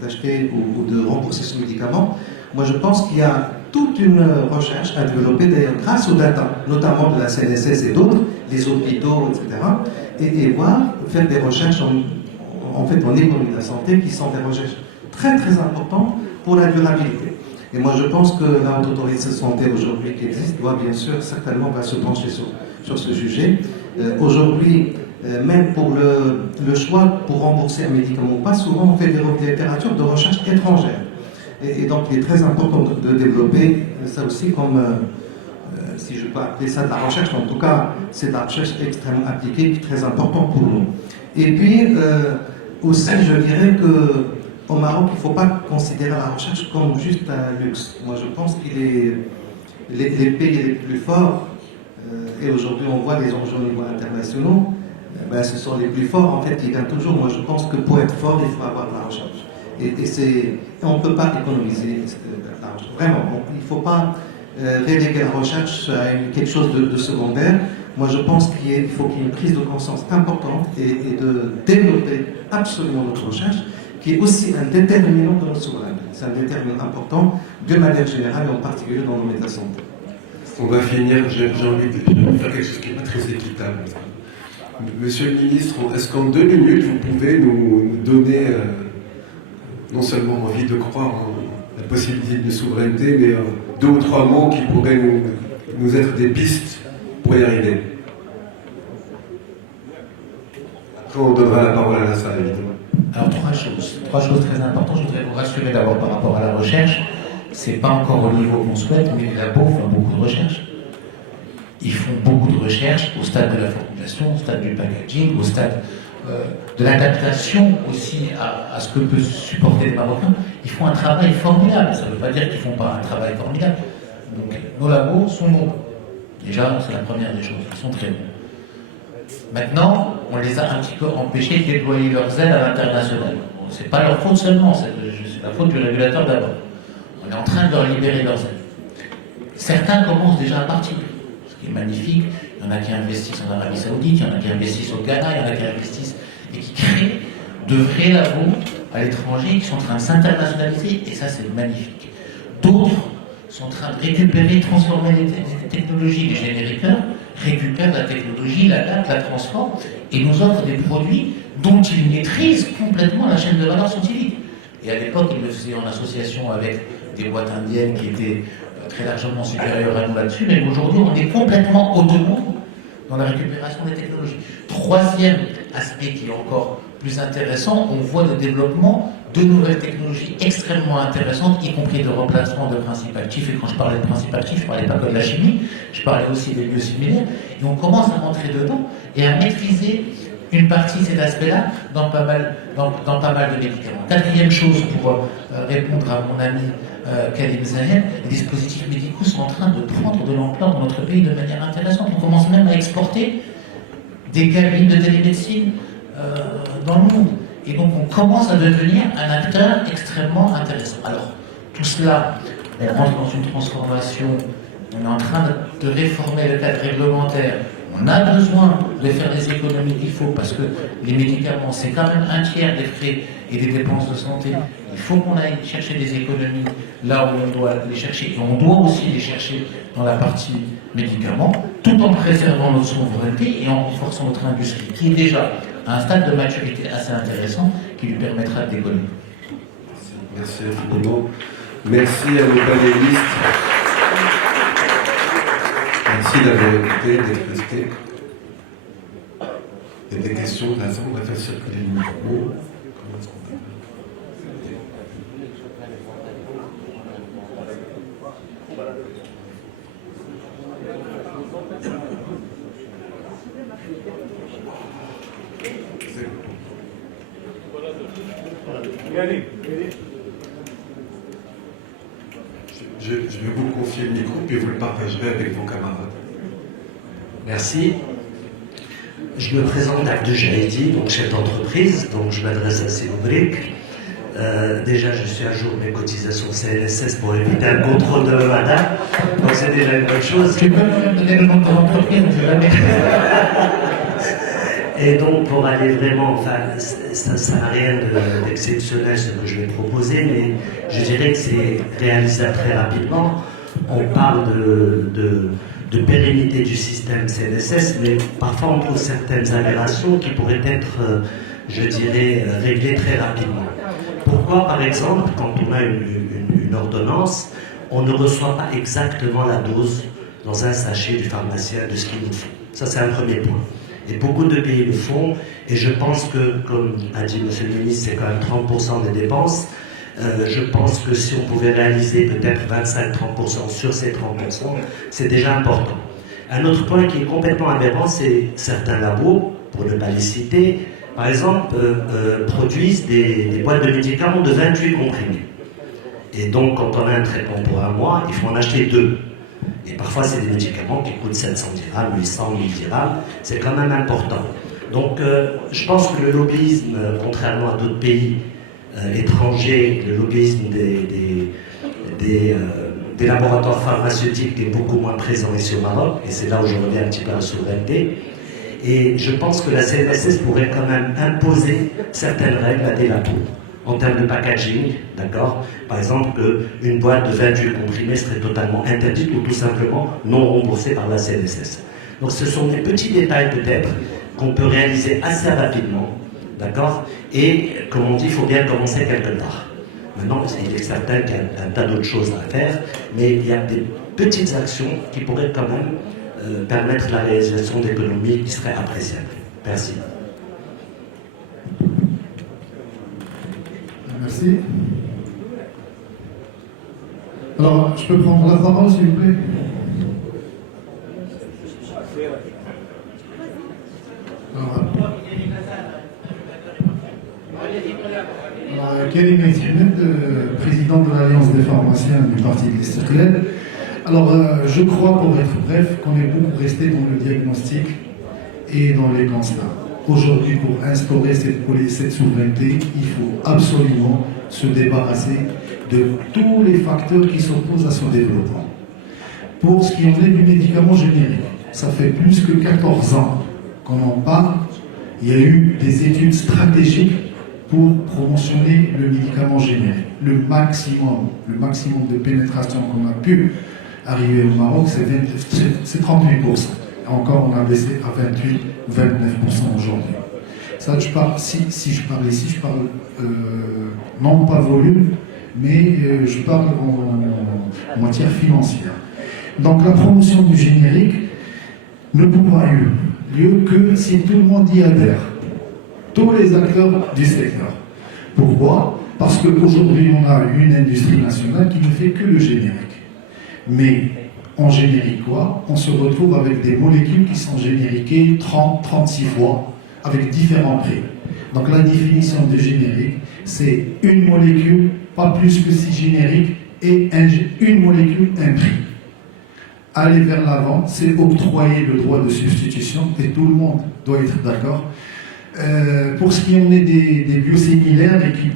d'acheter ou de rembourser ce médicament? Moi, je pense qu'il y a toute une recherche à développer, d'ailleurs, grâce aux data, notamment de la CNSS et d'autres, les hôpitaux, etc., et voir, faire des recherches en fait, en économie de la santé, qui sont des recherches très, très importantes pour la durabilité. Et moi, je pense que la Haute Autorité de Santé aujourd'hui qui existe doit bien sûr, certainement, va se pencher sur ce sujet. Aujourd'hui, même pour le choix pour rembourser un médicament ou pas, souvent on fait des littératures de recherche étrangère. Et donc il est très important de développer ça aussi comme, si je peux appeler ça de la recherche, mais en tout cas c'est de la recherche extrêmement appliquée, très important pour nous. Et puis aussi je dirais qu'au Maroc il ne faut pas considérer la recherche comme juste un luxe. Moi je pense qu'il est les pays les plus forts, et aujourd'hui on voit les enjeux au niveau international, ben, ce sont les plus forts en fait qui gagnent toujours. Moi je pense que pour être fort il faut avoir de la recherche. Et on ne peut pas économiser la recherche. Vraiment, il ne faut pas reléguer la recherche à quelque chose de secondaire. Moi je pense qu'il faut qu'il y ait une prise de conscience importante et de développer absolument notre recherche, qui est aussi un déterminant de notre souveraineté. C'est un déterminant important de manière générale et en particulier dans le domaine de la santé. On va finir, j'ai envie de faire quelque chose qui n'est pas très équitable. Monsieur le ministre, est-ce qu'en 2 minutes, vous pouvez nous donner non seulement envie de croire en la possibilité de souveraineté, mais 2 ou 3 mots qui pourraient nous être des pistes pour y arriver? Après, on donnera la parole à la salle, évidemment. Alors 3 choses très importantes. Je voudrais vous rassurer d'abord par rapport à la recherche. C'est pas encore au niveau qu'on souhaite, mais les labos font beaucoup de recherche. Ils font beaucoup de recherche au stade de la formulation, au stade du packaging, au stade de l'adaptation aussi à ce que peuvent supporter les Marocains. Ils font un travail formidable. Ça ne veut pas dire qu'ils ne font pas un travail formidable. Donc nos labos sont bons. Déjà, c'est la première des choses. Ils sont très bons. Maintenant, on les a un petit peu empêchés de déployer leurs aides à l'international. Bon, ce n'est pas leur faute seulement, c'est la faute du régulateur d'abord. On est en train de leur libérer leurs aides. Certains commencent déjà à partir, ce qui est magnifique. Il y en a qui investissent en Arabie Saoudite, il y en a qui investissent au Ghana, il y en a qui investissent et qui créent de vrais labos à l'étranger qui sont en train de s'internationaliser, et ça c'est magnifique. D'autres sont en train de récupérer, transformer les technologies. Les génériqueurs récupèrent la technologie, l'adaptent, la transforment et nous offrent des produits dont ils maîtrisent complètement la chaîne de valeur scientifique. Et à l'époque, ils le faisaient en association avec des boîtes indiennes qui étaient très largement supérieures à nous là-dessus, mais aujourd'hui, on est complètement autonome dans la récupération des technologies. Troisième aspect qui est encore plus intéressant, on voit le développement de nouvelles technologies extrêmement intéressantes, y compris de remplacement de principes actifs. Et quand je parlais de principes actifs, je ne parlais pas que de la chimie, je parlais aussi des biosimilaires. Et on commence à rentrer dedans et à maîtriser une partie de cet aspect-là dans pas mal de médicaments. Quatrième chose, pour répondre à mon ami Karim Zahed, les dispositifs médicaux sont en train de prendre de l'ampleur dans notre pays de manière intéressante. On commence même à exporter des cabines de télémédecine dans le monde. Et donc on commence à devenir un acteur extrêmement intéressant. Alors, tout cela, on rentre dans une transformation, on est en train de réformer le cadre réglementaire, on a besoin de faire les économies qu'il faut, parce que les médicaments, c'est quand même un tiers des frais et des dépenses de santé. Il faut qu'on aille chercher des économies là où on doit les chercher, et on doit aussi les chercher dans la partie médicaments, tout en préservant notre souveraineté et en renforçant notre industrie, qui est déjà à un stade de maturité assez intéressant, qui lui permettra de décoller. Merci infiniment. Merci à nos panélistes. Merci d'avoir écouté, d'être resté. Il y a des questions, là, on va faire circuler le micro. Comment est-ce qu'on fait ? Je vais vous confier le micro, puis vous le partagerez avec vos camarades. Merci. Je me présente Abdou Jahidi, donc chef d'entreprise, donc je m'adresse à Sénobrique. Déjà, je suis à jour mes cotisations CNSS pour éviter un contrôle de mandat, donc c'est déjà une bonne chose. Tu peux me donner le nom de ton entreprise, je vais Et donc, pour aller vraiment, enfin, ça n'a rien d'exceptionnel ce que je vais proposer, mais je dirais que c'est réalisable très rapidement. On parle de pérennité du système CNSS, mais parfois on trouve certaines aberrations qui pourraient être, je dirais, réglées très rapidement. Pourquoi, par exemple, quand on a une ordonnance, on ne reçoit pas exactement la dose dans un sachet du pharmacien de ce qu'il nous faut? Ça, c'est un premier point. Et beaucoup de pays le font, et je pense que, comme a dit M. le ministre, c'est quand même 30% des dépenses. Je pense que si on pouvait réaliser peut-être 25-30% sur ces 30%, c'est déjà important. Un autre point qui est complètement aberrant, c'est certains labos, pour ne pas les citer, par exemple, produisent des boîtes de médicaments de 28 comprimés. Et donc, quand on a un traitement pour un mois, il faut en acheter 2. Et parfois, c'est des médicaments qui coûtent 700 dirhams, 800, 1000 dirhams. C'est quand même important. Donc, je pense que le lobbyisme, contrairement à d'autres pays étrangers, le lobbyisme des laboratoires pharmaceutiques est beaucoup moins présent ici au Maroc. Et c'est là où je reviens un petit peu à la souveraineté. Et je pense que la CNSS pourrait quand même imposer certaines règles à des labos. En termes de packaging, d'accord? Par exemple, qu'une boîte de 28 comprimés serait totalement interdite ou tout simplement non remboursée par la CNSS. Donc ce sont des petits détails peut-être qu'on peut réaliser assez rapidement, d'accord? Et comme on dit, il faut bien commencer quelque part. Maintenant, il est certain qu'il y a un tas d'autres choses à faire, mais il y a des petites actions qui pourraient quand même permettre la réalisation d'économies qui seraient appréciables. Merci. Merci. Alors, je peux prendre la parole, s'il vous plaît? Alors, Karim Aïtibed, président de l'Alliance des pharmaciens du Parti de l'Istiqlal. Alors, je crois, pour être bref, qu'on est beaucoup resté dans le diagnostic et dans les constats. Aujourd'hui, pour instaurer cette souveraineté, il faut absolument se débarrasser de tous les facteurs qui s'opposent à son développement. Pour ce qui en est du médicament générique, ça fait plus que 14 ans qu'on en parle. Il y a eu des études stratégiques pour promotionner le médicament générique. Le maximum de pénétration qu'on a pu arriver au Maroc, c'est 38%. Encore, on a baissé à 28-29% aujourd'hui. Ça, je parle, si je parle ici, je parle non pas volume, mais je parle en matière financière. Donc la promotion du générique ne pourra avoir lieu que si tout le monde y adhère. Tous les acteurs du secteur. Pourquoi? Parce qu'aujourd'hui, on a une industrie nationale qui ne fait que le générique. Mais en générique quoi? On se retrouve avec des molécules qui sont génériquées 30-36 fois, avec différents prix. Donc la définition de générique, c'est une molécule, pas plus que 6 génériques, et une molécule, un prix. Aller vers l'avant, c'est octroyer le droit de substitution, et tout le monde doit être d'accord. Pour ce qui en est des biosimilaires et qui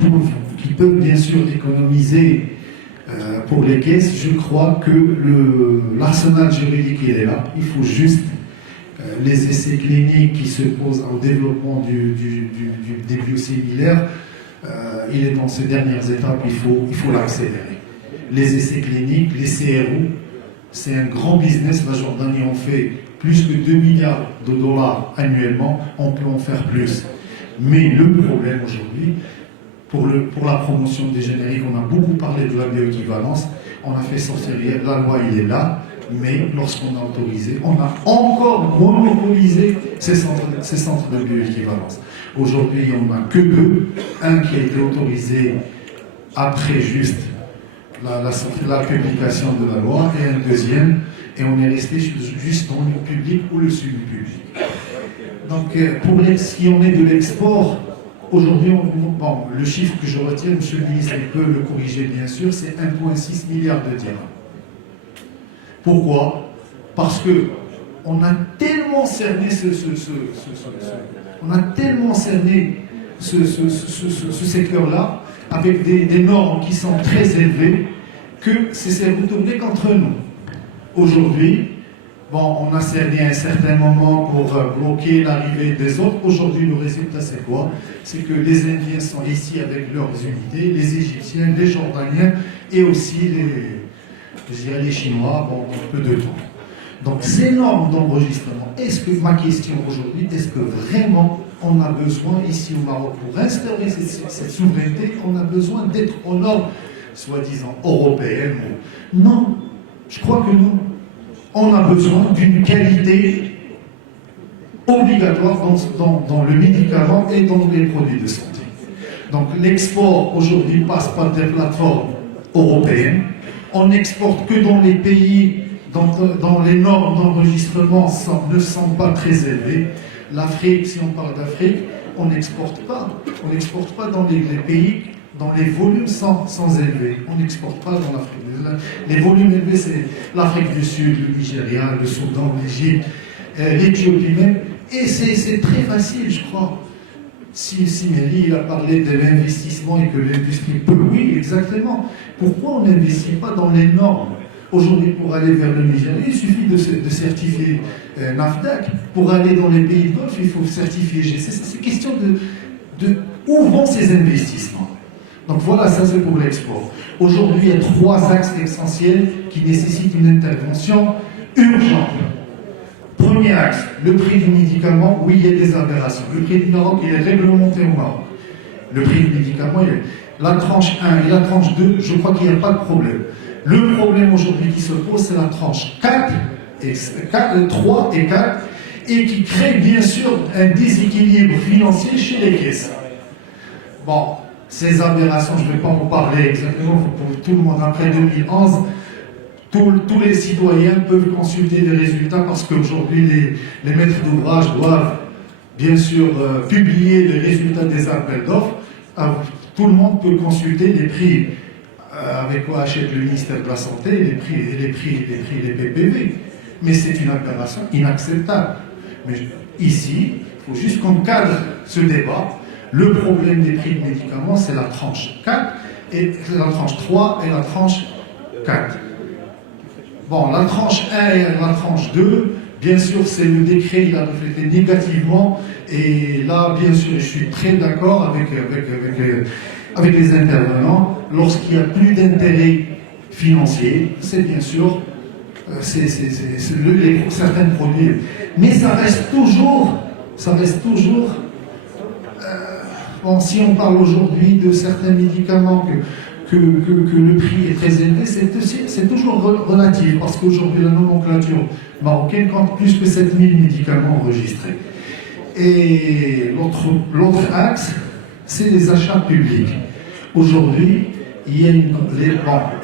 peuvent bien sûr économiser pour les caisses, je crois que l'arsenal juridique il est là. Il faut juste les essais cliniques qui se posent au développement des biosimilaires. Il est dans ces dernières étapes, il faut l'accélérer. Les essais cliniques, les CRO, c'est un grand business. La Jordanie en fait plus que 2 milliards de dollars annuellement, on peut en faire plus. Mais le problème aujourd'hui, pour la promotion des génériques, on a beaucoup parlé de la bioéquivalence, on a fait sortir, la loi il est là, mais lorsqu'on a autorisé, on a encore monopolisé ces centres de bioéquivalence. Aujourd'hui, il n'y en a que 2, un qui a été autorisé après juste la publication de la loi, et un deuxième, et on est resté juste dans le public ou le semi-public. Donc, pour ce qui en est de l'export, aujourd'hui, le chiffre que je retiens, M. le ministre, il peut le corriger bien sûr, c'est 1,6 milliard de dirhams. Pourquoi? Parce que on a tellement cerné ce secteur-là avec des normes qui sont très élevées que c'est retourné contre nous. Aujourd'hui, Bon, on a cerné un certain moment pour bloquer l'arrivée des autres. Aujourd'hui, le résultat, c'est quoi? C'est que les Indiens sont ici avec leurs unités, les Égyptiens, les Jordaniens et aussi les Chinois, bon, un peu de tout. Donc, ces normes d'enregistrement, ma question aujourd'hui, est-ce que vraiment on a besoin ici au Maroc, pour instaurer cette souveraineté, on a besoin d'être aux normes, soi-disant européennes? Non, je crois que non. On a besoin d'une qualité obligatoire dans le médicament et dans les produits de santé. Donc l'export aujourd'hui passe par des plateformes européennes. On n'exporte que dans les pays dont les normes d'enregistrement ne sont pas très élevées. L'Afrique, si on parle d'Afrique, on n'exporte pas. On n'exporte pas dans les pays dont les volumes sont élevés. On n'exporte pas dans l'Afrique. Les volumes élevés, c'est l'Afrique du Sud, le Nigeria, le Soudan, l'Égypte, l'Éthiopie même. Et c'est très facile, je crois. Si Mélie il a parlé de l'investissement et que l'industrie peut, oui, exactement. Pourquoi on n'investit pas dans les normes? Aujourd'hui, pour aller vers le Nigeria, il suffit de certifier NAFDAC. Pour aller dans les pays de Golfe, il faut certifier GC. C'est question de où vont ces investissements. Donc voilà, ça c'est pour l'export. Aujourd'hui, il y a 3 axes essentiels qui nécessitent une intervention urgente. Premier axe, le prix du médicament, oui, il y a des aberrations. Le prix du Maroc, il est réglementé au Maroc. Le prix du médicament, la tranche 1 et la tranche 2, je crois qu'il n'y a pas de problème. Le problème aujourd'hui qui se pose, c'est la tranche 3 et 4, et qui crée bien sûr un déséquilibre financier chez les caisses. Bon, ces aberrations, je ne vais pas en parler exactement pour tout le monde. Après 2011, tous les citoyens peuvent consulter les résultats parce qu'aujourd'hui, les maîtres d'ouvrage doivent bien sûr publier les résultats des appels d'offres. Tout le monde peut consulter les prix avec quoi achète le ministère de la Santé, les prix des PPV. Mais c'est une aberration inacceptable. Mais ici, il faut juste qu'on cadre ce débat. Le problème des prix de médicaments, c'est la tranche 4, et la tranche 3 et la tranche 4. Bon, la tranche 1 et la tranche 2, bien sûr, c'est le décret, il a reflété négativement, et là, bien sûr, je suis très d'accord avec les intervenants, lorsqu'il n'y a plus d'intérêt financier, c'est bien sûr, certains produits, mais ça reste toujours, bon, si on parle aujourd'hui de certains médicaments que le prix est très élevé, c'est toujours relatif, parce qu'aujourd'hui la nomenclature marocaine compte plus que 7000 médicaments enregistrés. Et l'autre axe, c'est les achats publics. Aujourd'hui, il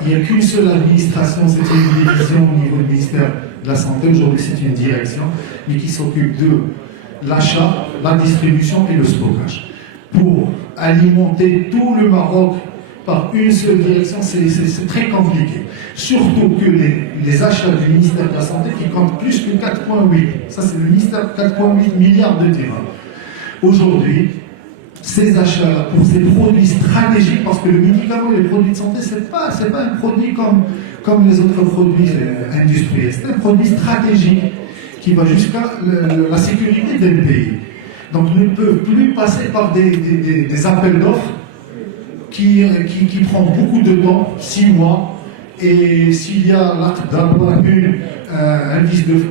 n'y a qu'une seule administration, c'est une division au niveau du ministère de la Santé, aujourd'hui c'est une direction, mais qui s'occupe de l'achat, la distribution et le stockage. Pour alimenter tout le Maroc par une seule direction, c'est très compliqué. Surtout que les achats du ministère de la Santé qui comptent plus que 4,8. Ça, c'est le ministère 4,8 milliards de dirhams. Aujourd'hui, ces achats pour ces produits stratégiques, parce que le médicament et les produits de santé, c'est pas un produit comme les autres produits industriels. C'est un produit stratégique qui va jusqu'à la sécurité d'un pays. Donc, ils ne peuvent plus passer par des appels d'offres qui prennent beaucoup de temps, 6 mois, et s'il y a l'acte d'avoir un vice de...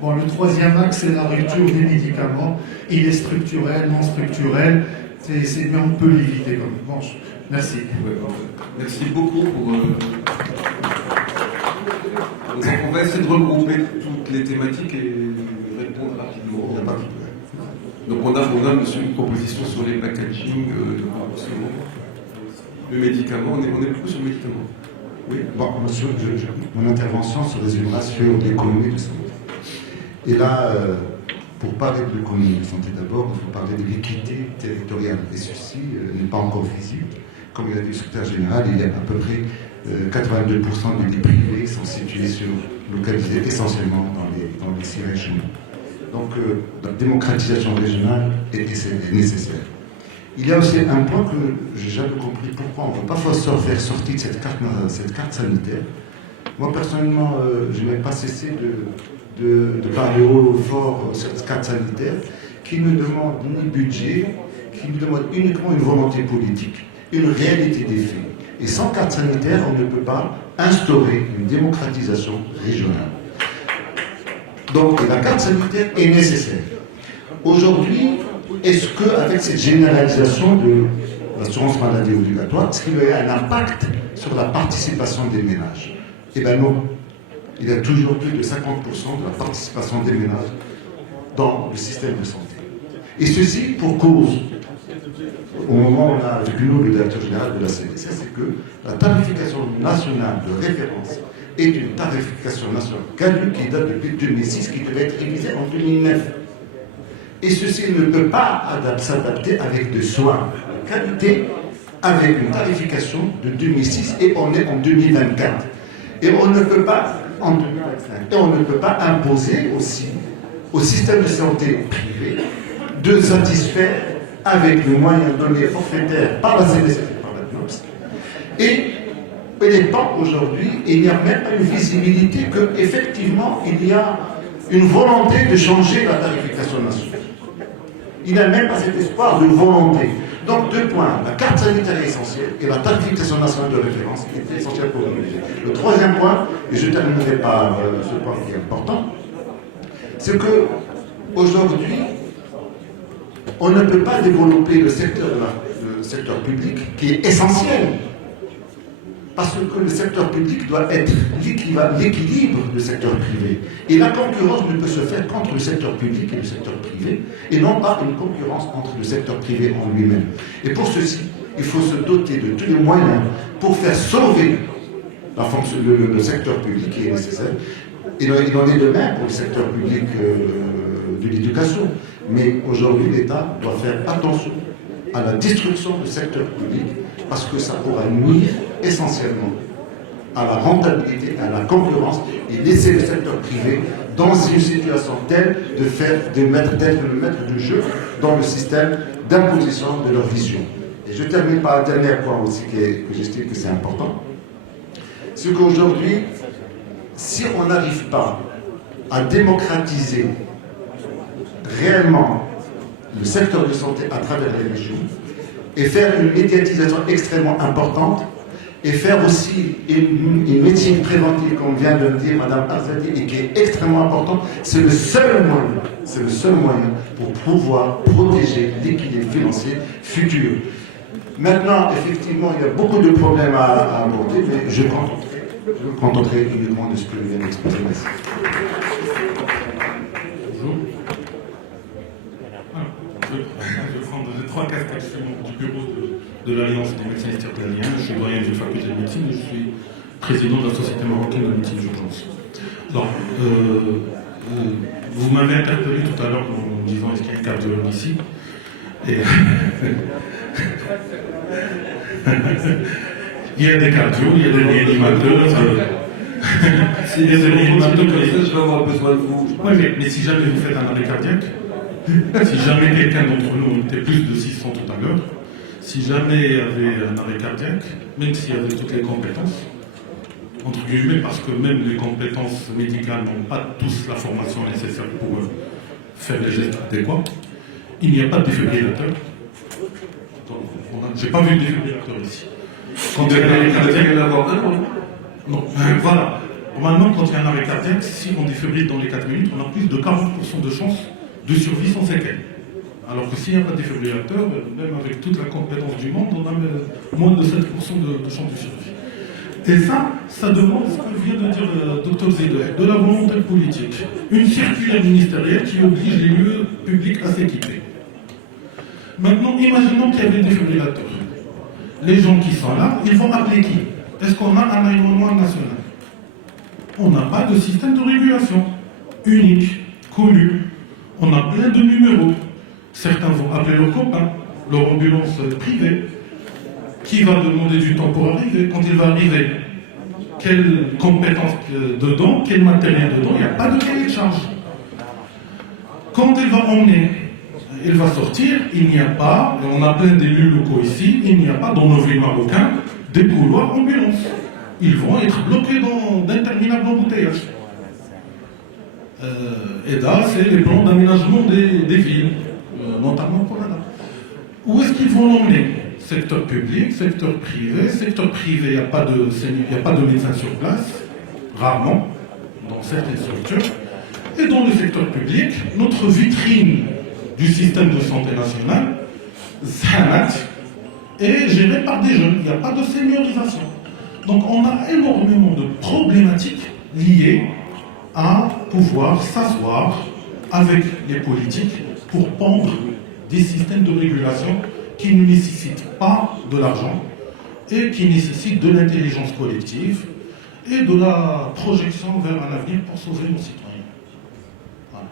Bon, le troisième axe, c'est la rupture des médicaments. Il est structurel, non structurel, mais on peut l'éviter. Bon, merci. Merci beaucoup pour... On va essayer de regrouper toutes les thématiques et répondre rapidement. Donc on a monsieur, une proposition sur les packaging, le médicament, on est beaucoup sur le médicament. Oui. Bon, monsieur, mon intervention se résumera sur l'économie de santé. Et là, pour parler de l'économie de santé d'abord, il faut parler de l'équité territoriale. Et ceci n'est pas encore visible. Comme il a dit le secrétaire général, il y a à peu près 82% des privés sont localisés essentiellement dans les 6 régions. Donc la démocratisation régionale est nécessaire. Il y a aussi un point que j'ai jamais compris, pourquoi on ne veut pas faire sortir de cette carte sanitaire. Moi, personnellement, je n'ai pas cessé de parler haut fort sur ce cadre sanitaire qui ne demande ni budget, qui nous demande uniquement une volonté politique, une réalité des faits. Et sans cadre sanitaire, on ne peut pas instaurer une démocratisation régionale. Donc la carte sanitaire est nécessaire. Aujourd'hui, est-ce qu'avec cette généralisation de l'assurance maladie obligatoire, est-ce qu'il y a un impact sur la participation des ménages? Eh bien non. Il y a toujours plus de 50% de la participation des ménages dans le système de santé. Et ceci pour cause. Au moment où on a avec nous le directeur général de la CDC, c'est que la tarification nationale de référence est une tarification nationale caduque qui date depuis 2006, qui devait être révisée en 2009. Et ceci ne peut pas s'adapter avec des soins de qualité, avec une tarification de 2006, et on est en 2024. Et on ne peut pas, en 2025, et on ne peut pas imposer aussi au système de santé privé de satisfaire avec les moyens donnés forfaitaires par la CDC et par la CNOPS. Et il est temps aujourd'hui, il n'y a même pas une visibilité qu'effectivement il y a une volonté de changer la tarification nationale. Il n'y a même pas cet espoir de volonté. Donc 2 points, la carte sanitaire est essentielle et la tarification nationale de référence est essentielle pour nous. Le 3e point, et je terminerai par ce point qui est important, c'est que aujourd'hui, on ne peut pas développer le secteur public qui est essentiel. Parce que le secteur public doit être l'équilibre du secteur privé. Et la concurrence ne peut se faire qu'entre le secteur public et le secteur privé, et non pas une concurrence entre le secteur privé en lui-même. Et pour ceci, il faut se doter de tous les moyens pour faire sauver le secteur public qui est nécessaire. Il en est de même pour le secteur public de l'éducation. Mais aujourd'hui, l'État doit faire attention à la destruction du secteur public parce que ça pourra nuire essentiellement à la rentabilité, à la concurrence et laisser le secteur privé dans une situation telle d'être le maître du jeu dans le système d'imposition de leur vision. Et je termine par un dernier point aussi que j'estime que c'est important. C'est qu'aujourd'hui, si on n'arrive pas à démocratiser réellement le secteur de santé à travers les régions et faire une médiatisation extrêmement importante et faire aussi une médecine préventive, comme vient de le dire Mme Arzadi, et qui est extrêmement importante, c'est le seul moyen pour pouvoir protéger l'équilibre financier futur. Maintenant, effectivement, il y a beaucoup de problèmes à aborder, mais je me contenterai uniquement de ce que je viens d'exposer. Merci. Bonjour. Je vais prendre 3 casquettes du bureau de l'Alliance des médecins estériens. Je suis doyen d'une faculté de médecine et je suis président de la Société marocaine de médecine d'urgence. Alors, vous m'avez interpellé tout à l'heure en me disant est-ce qu'il y a un cardiologue ici et il y a des cardios, il y a des réanimateurs. Si les réanimateurs comme ça, je vais avoir besoin de vous. Oui, mais si jamais vous faites un arrêt cardiaque, si jamais quelqu'un d'entre nous, on était plus de 600 tout à l'heure, si jamais il y avait un arrêt cardiaque, même s'il y avait toutes les compétences, entre guillemets, parce que même les compétences médicales n'ont pas tous la formation nécessaire pour faire les gestes adéquats, il n'y a pas de défibrillateur. J'ai pas vu de défibrillateur ici. Quand il y a un arrêt cardiaque, non, voilà. Normalement, quand il y a un arrêt cardiaque, si on défibrille dans les 4 minutes, on a plus de 40% de chances de survie sans séquelles. Alors que s'il n'y a pas de défibrillateur, même avec toute la compétence du monde, on a moins de 7% de chances de survie. Et ça demande ce que vient de dire le Dr Zidler, de la volonté politique. Une circulaire ministérielle qui oblige les lieux publics à s'équiper. Maintenant, imaginons qu'il y avait des défibrillateurs. Les gens qui sont là, ils vont appeler qui? Est-ce qu'on a un 911 national? On n'a pas de système de régulation unique, connu. On a plein de numéros. Certains vont appeler leurs copains, leur ambulance privée. Qui va demander du temps pour arriver? Quand il va arriver, quelles compétences dedans, quel matériel dedans? Il n'y a pas de cahier de charge. Quand il va emmener, il va sortir, il n'y a pas, et on a plein d'élus locaux ici, il n'y a pas dans nos villes marocaines des couloirs ambulance. ils vont être bloqués dans d'interminables embouteillages. Et là, c'est les plans d'aménagement des villes, notamment pour la date. Où est-ce qu'ils vont l'emmener? Secteur public, secteur privé. Secteur privé, il n'y a pas de médecin sur place, rarement, dans certaines structures. Et dans le secteur public, notre vitrine du système de santé national, Zhanat, est gérée par des jeunes. Il n'y a pas de seniorisation. Donc on a énormément de problématiques liées à pouvoir s'asseoir avec les politiques pour pondre des systèmes de régulation qui ne nécessitent pas de l'argent et qui nécessitent de l'intelligence collective et de la projection vers un avenir pour sauver nos citoyens. Voilà.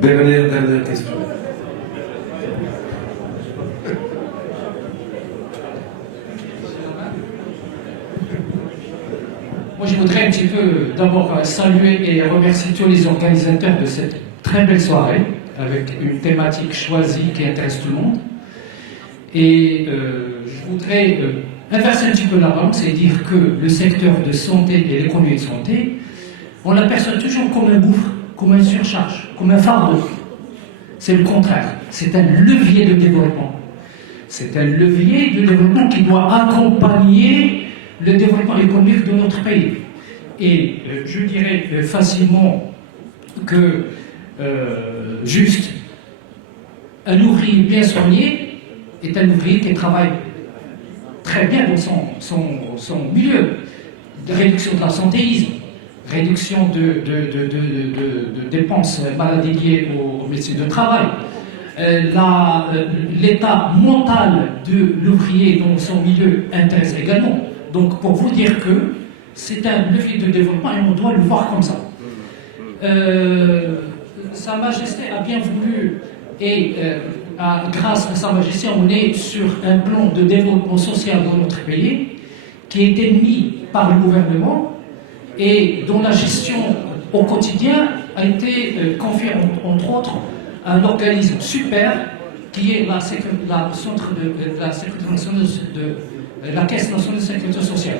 Dernière question. Moi, je voudrais un petit peu d'abord saluer et remercier tous les organisateurs de cette très belle soirée, avec une thématique choisie qui intéresse tout le monde. Et je voudrais inverser un petit peu la balance et dire que le secteur de santé et l'économie de santé, on l'aperçoit toujours comme un gouffre, comme une surcharge, comme un fardeau. C'est le contraire. C'est un levier de développement. C'est un levier de développement qui doit accompagner le développement économique de notre pays. Et je dirais facilement que juste un ouvrier bien soigné est un ouvrier qui travaille très bien dans son milieu. De réduction de l'absentéisme, réduction de dépenses maladies liées aux médecins de travail, l'état mental de l'ouvrier dans son milieu intéresse également. Donc, pour vous dire que c'est un levier de développement et on doit le voir comme ça. Sa Majesté a bien voulu, et grâce à Sa Majesté, on est sur un plan de développement social dans notre pays qui a été mis par le gouvernement et dont la gestion au quotidien a été confiée, entre autres, à un organisme super qui est la Caisse nationale de sécurité sociale,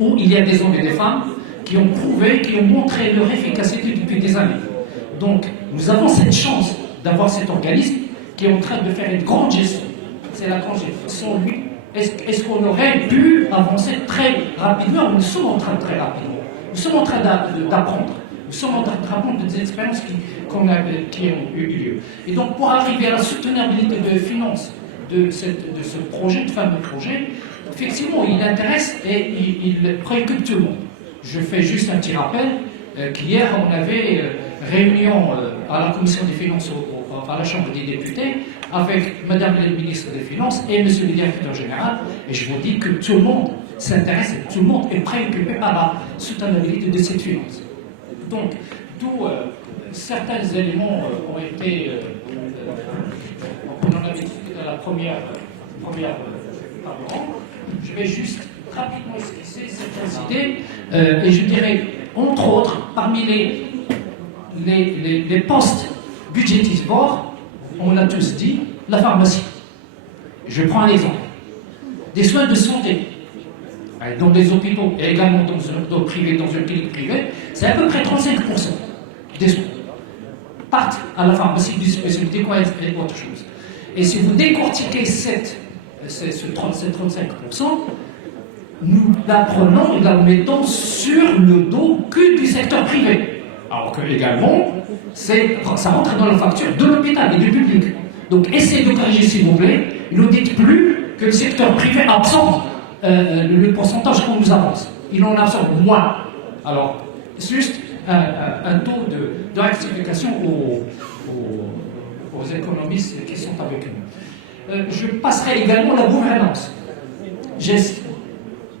où il y a des hommes et des femmes qui ont prouvé, qui ont montré leur efficacité depuis des années. Donc, nous avons cette chance d'avoir cet organisme qui est en train de faire une grande gestion. C'est la grande gestion. Sans lui, est-ce qu'on aurait pu avancer très rapidement? Nous sommes en train de très rapidement. Nous sommes en train d'apprendre. Nous sommes en train d'apprendre des expériences qui ont eu lieu. Et donc, pour arriver à la soutenabilité de finances de ce projet, de fameux projet, effectivement, il intéresse et il préoccupe tout le monde. Je fais juste un petit rappel qu'hier, on avait réunion à la Commission des finances à la Chambre des députés avec Madame la ministre des Finances et Monsieur le directeur général. Et je vous dis que tout le monde s'intéresse et tout le monde est préoccupé par la soutenabilité de cette finance. Donc, d'où certains éléments ont été... on en avait discuté dans la première table. Je vais juste rapidement esquisser certaines idées et je dirais, entre autres, parmi les postes budgétisés, on l'a tous dit, la pharmacie. Je prends un exemple. Des soins de santé dans des hôpitaux et également dans un hôpital privé, dans une clinique privée, c'est à peu près 35% des soins partent à la pharmacie du spécialité quoi et autre chose. Et si vous décortiquez ce 35%, nous l'apprenons et la mettons sur le dos que du secteur privé. Alors que également, ça rentre dans la facture de l'hôpital et du public. Donc essayez de corriger s'il vous plaît. Ne dites plus que le secteur privé absorbe le pourcentage qu'on nous avance. Il en absorbe moins. Alors, juste un taux de rectification aux économistes qui sont avec nous. Je passerai également la gouvernance.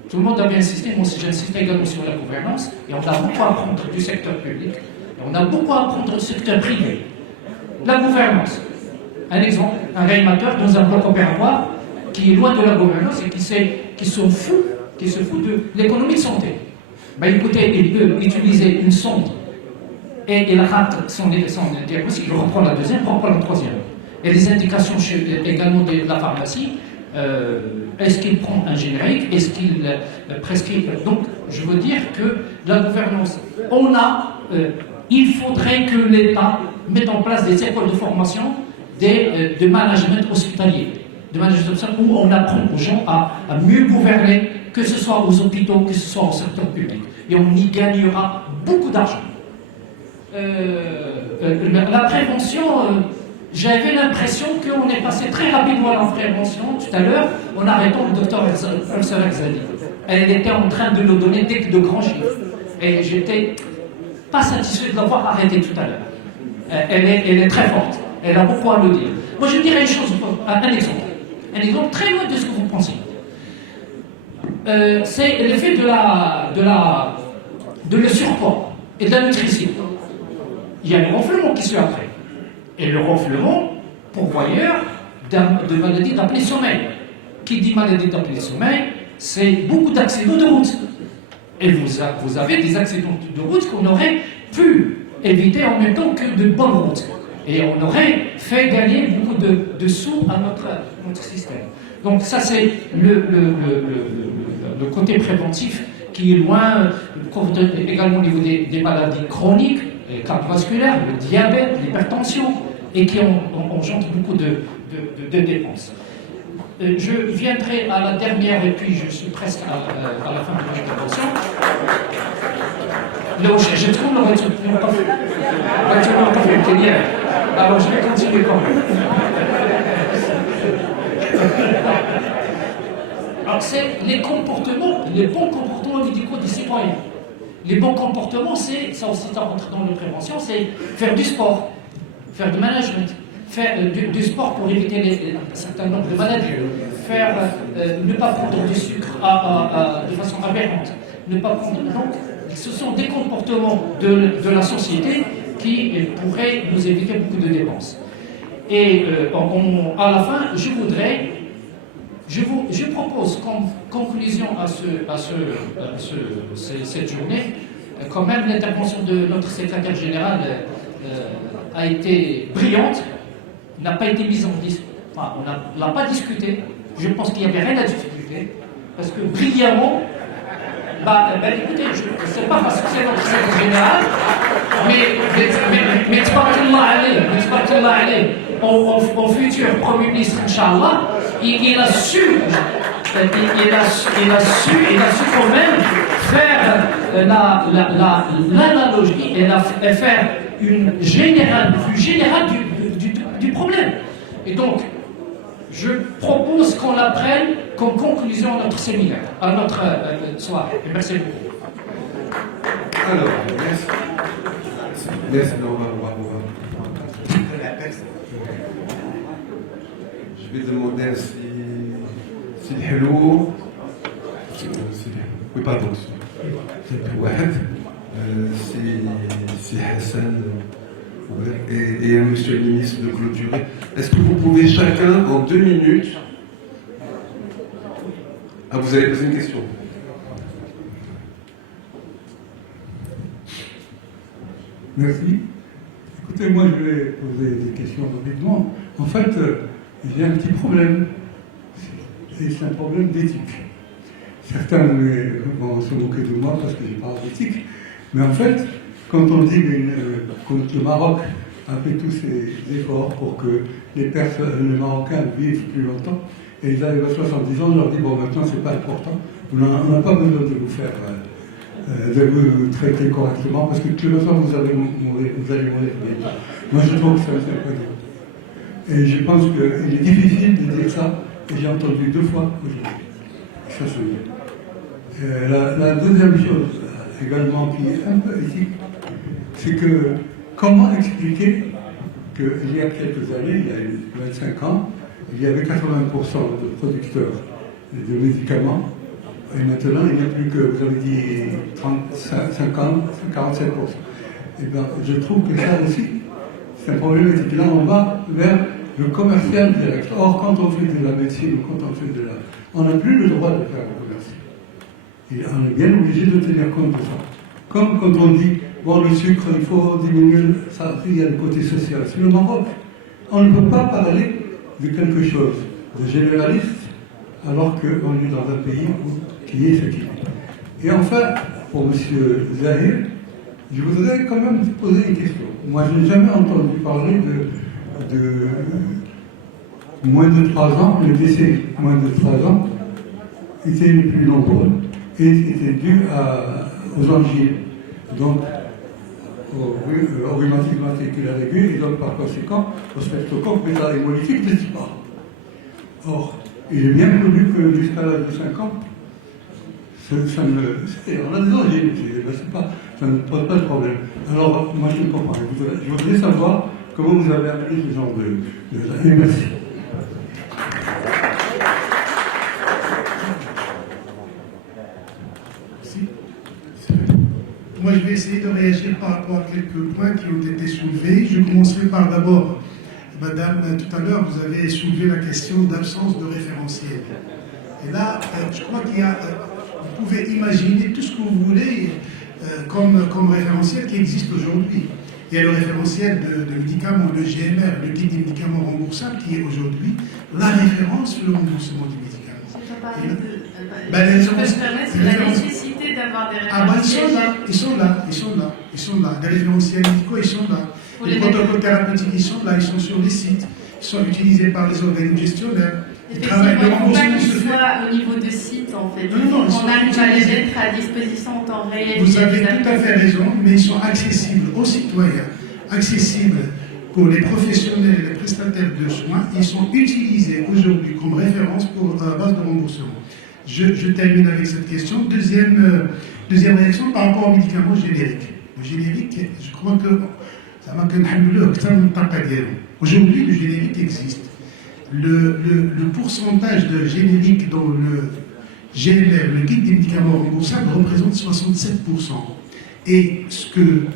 Tout le monde a bien insisté, moi aussi j'insiste également sur la gouvernance, et on a beaucoup à apprendre du secteur public, et on a beaucoup à apprendre du secteur privé. La gouvernance. Un exemple, un réanimateur dans un bloc opératoire qui est loin de la gouvernance et qui se fout de l'économie de santé. Ben écoutez, il peut utiliser une sonde et il rate son diagnostic, il reprend la deuxième, il reprend la troisième. et les indications également de la pharmacie. Est-ce qu'il prend un générique? Est-ce qu'il prescrit? Donc, je veux dire que la gouvernance, il faudrait que l'État mette en place des écoles de formation de management hospitalier, où on apprend aux gens à mieux gouverner, que ce soit aux hôpitaux, que ce soit au secteur public. Et on y gagnera beaucoup d'argent. La prévention, j'avais l'impression qu'on est passé très rapidement à la prévention tout à l'heure en arrêtant le docteur Ursula Xali. Elle était en train de nous donner de grands chiffres. Et j'étais pas satisfait de l'avoir arrêtée tout à l'heure. Elle est très forte. Elle a beaucoup à nous dire. Moi, je dirais une chose, un exemple. Un exemple très loin de ce que vous pensez. C'est l'effet de le surpoids et de la nutrition. Il y a le ronflement qui suit après. Et le ronflement, pourvoyeur de maladies d'apnée sommeil. Qui dit maladie d'apnée sommeil, c'est beaucoup d'accidents de route. Et vous avez des accidents de route qu'on aurait pu éviter en même temps que de bonnes routes. Et on aurait fait gagner beaucoup de sous à notre système. Donc ça, c'est le côté préventif qui est loin, également au niveau des maladies chroniques, cardiovasculaires, le diabète, l'hypertension, et qui engendrent beaucoup de dépenses. Je viendrai à la dernière, et puis je suis presque à la fin de mon intervention. Je trouve le retour alors je vais continuer quand même. Alors c'est les comportements, les bons comportements médicaux des citoyens. Les bons comportements, c'est, ça aussi ça rentre dans la prévention, c'est faire du sport, faire du management, faire du sport pour éviter un certain nombre de maladies, ne pas prendre du sucre de façon aberrante, ne pas prendre. Donc, ce sont des comportements de la société qui pourraient nous éviter beaucoup de dépenses. Et à la fin, je propose comme conclusion à cette journée, quand même l'intervention de notre secrétaire général a été brillante, n'a pas été mise en discussion, enfin, on ne l'a pas discuté. Je pense qu'il n'y avait rien à discuter, parce que brillamment, écoutez, je ne sais pas parce que c'est notre secrétaire général, mais Tabarakallah alayh, au futur Premier ministre, Inch'Allah, il a su quand même faire l'analogie et faire une vue générale du problème. Et donc, je propose qu'on la prenne comme conclusion à notre séminaire, à notre soirée. Et merci beaucoup. Alors, merci. Je vais demander si le hello. Oui, pardon. Si Hassan et monsieur le ministre de clôturer. Est-ce que vous pouvez chacun, en 2 minutes... Ah, vous avez posé une question. Merci. Écoutez, moi je vais poser des questions rapidement. En fait, il y a un petit problème. C'est un problème d'éthique. Certains vont se moquer de moi parce que je parle d'éthique. Mais en fait, quand on dit que le Maroc a fait tous ces efforts pour que les Marocains vivent plus longtemps, et ils arrivent à 70 ans, on leur dit bon, maintenant c'est pas important, on n'a pas besoin de vous faire, de vous traiter correctement, parce que de toute façon vous allez mourir bientôt. Moi je trouve que c'est un peu. Et je pense qu'il est difficile de dire ça, et j'ai entendu 2 fois aujourd'hui. Ça se dit. La deuxième chose, également, qui est un peu éthique, c'est que comment expliquer qu'il y a quelques années, il y a 25 ans, il y avait 80% de producteurs de médicaments, et maintenant il n'y a plus que, vous avez dit, 50, 47%. Et bien, je trouve que ça aussi, c'est un problème éthique. Là, on va vers le commercial direct. Or, quand on fait de la médecine, quand on fait on n'a plus le droit de faire le commercial. Et on est bien obligé de tenir compte de ça. Comme quand on dit, bon, le sucre, il faut diminuer, ça, il y a le côté social. C'est le Maroc On ne peut pas parler de quelque chose de généraliste alors qu'on est dans un pays qui est ce qu'il est. Et enfin, pour M. Zahir, je voudrais quand même poser une question. Moi, je n'ai jamais entendu parler de moins de 3 ans, les décès moins de 3 ans étaient les plus nombreux et étaient dus aux angines, donc au rhumatisme articulaire aigu et donc par conséquent au streptocoque méta-hémolytique de type A. Or, il est bien connu que jusqu'à l'âge de 5 ans, on a des angines, ça ne pose pas de problème. Alors, moi je ne comprends pas. Je voudrais savoir comment vous avez appelé ce genre de... Et merci. Moi, je vais essayer de réagir par rapport à quelques points qui ont été soulevés. Je commencerai par d'abord, Madame, tout à l'heure, vous avez soulevé la question d'absence de référentiel. Et là, je crois qu'il y a, vous pouvez imaginer tout ce que vous voulez comme référentiel qui existe aujourd'hui. Il y a le référentiel de médicaments, le GMR, le guide des médicaments remboursables, qui est aujourd'hui la référence sur le remboursement du médicament. Je peux me permettre sur la nécessité d'avoir des référentiels. Ils sont là. Les référentiels médicaux, ils sont là. Les protocoles thérapeutiques, ils sont là, ils sont sur les sites, ils sont utilisés par les organismes gestionnaires. Effectivement, il ne faut pas qu'ils soient au niveau de site, en fait. On arrive à les mettre à disposition en temps réel. Vous avez tout à fait raison, mais ils sont accessibles aux citoyens, accessibles pour les professionnels et les prestataires de soins. Ils sont utilisés aujourd'hui comme référence pour la base de remboursement. Je termine avec cette question. Deuxième réaction par rapport aux médicaments génériques. Le générique, je crois que ça m'a aujourd'hui, le générique existe. Le pourcentage de générique dans le GMR, le guide des médicaments remboursables, représente 67%. Et ce que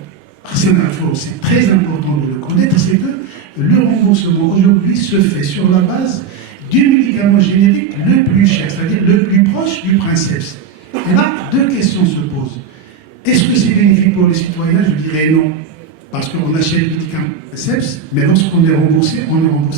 c'est très important de le connaître, c'est que le remboursement aujourd'hui se fait sur la base du médicament générique le plus cher, c'est-à-dire le plus proche du princeps. Et là, deux questions se posent. Est-ce que c'est bénéfique pour les citoyens? Je dirais non. Parce qu'on achète le médicament princeps, mais lorsqu'on est remboursé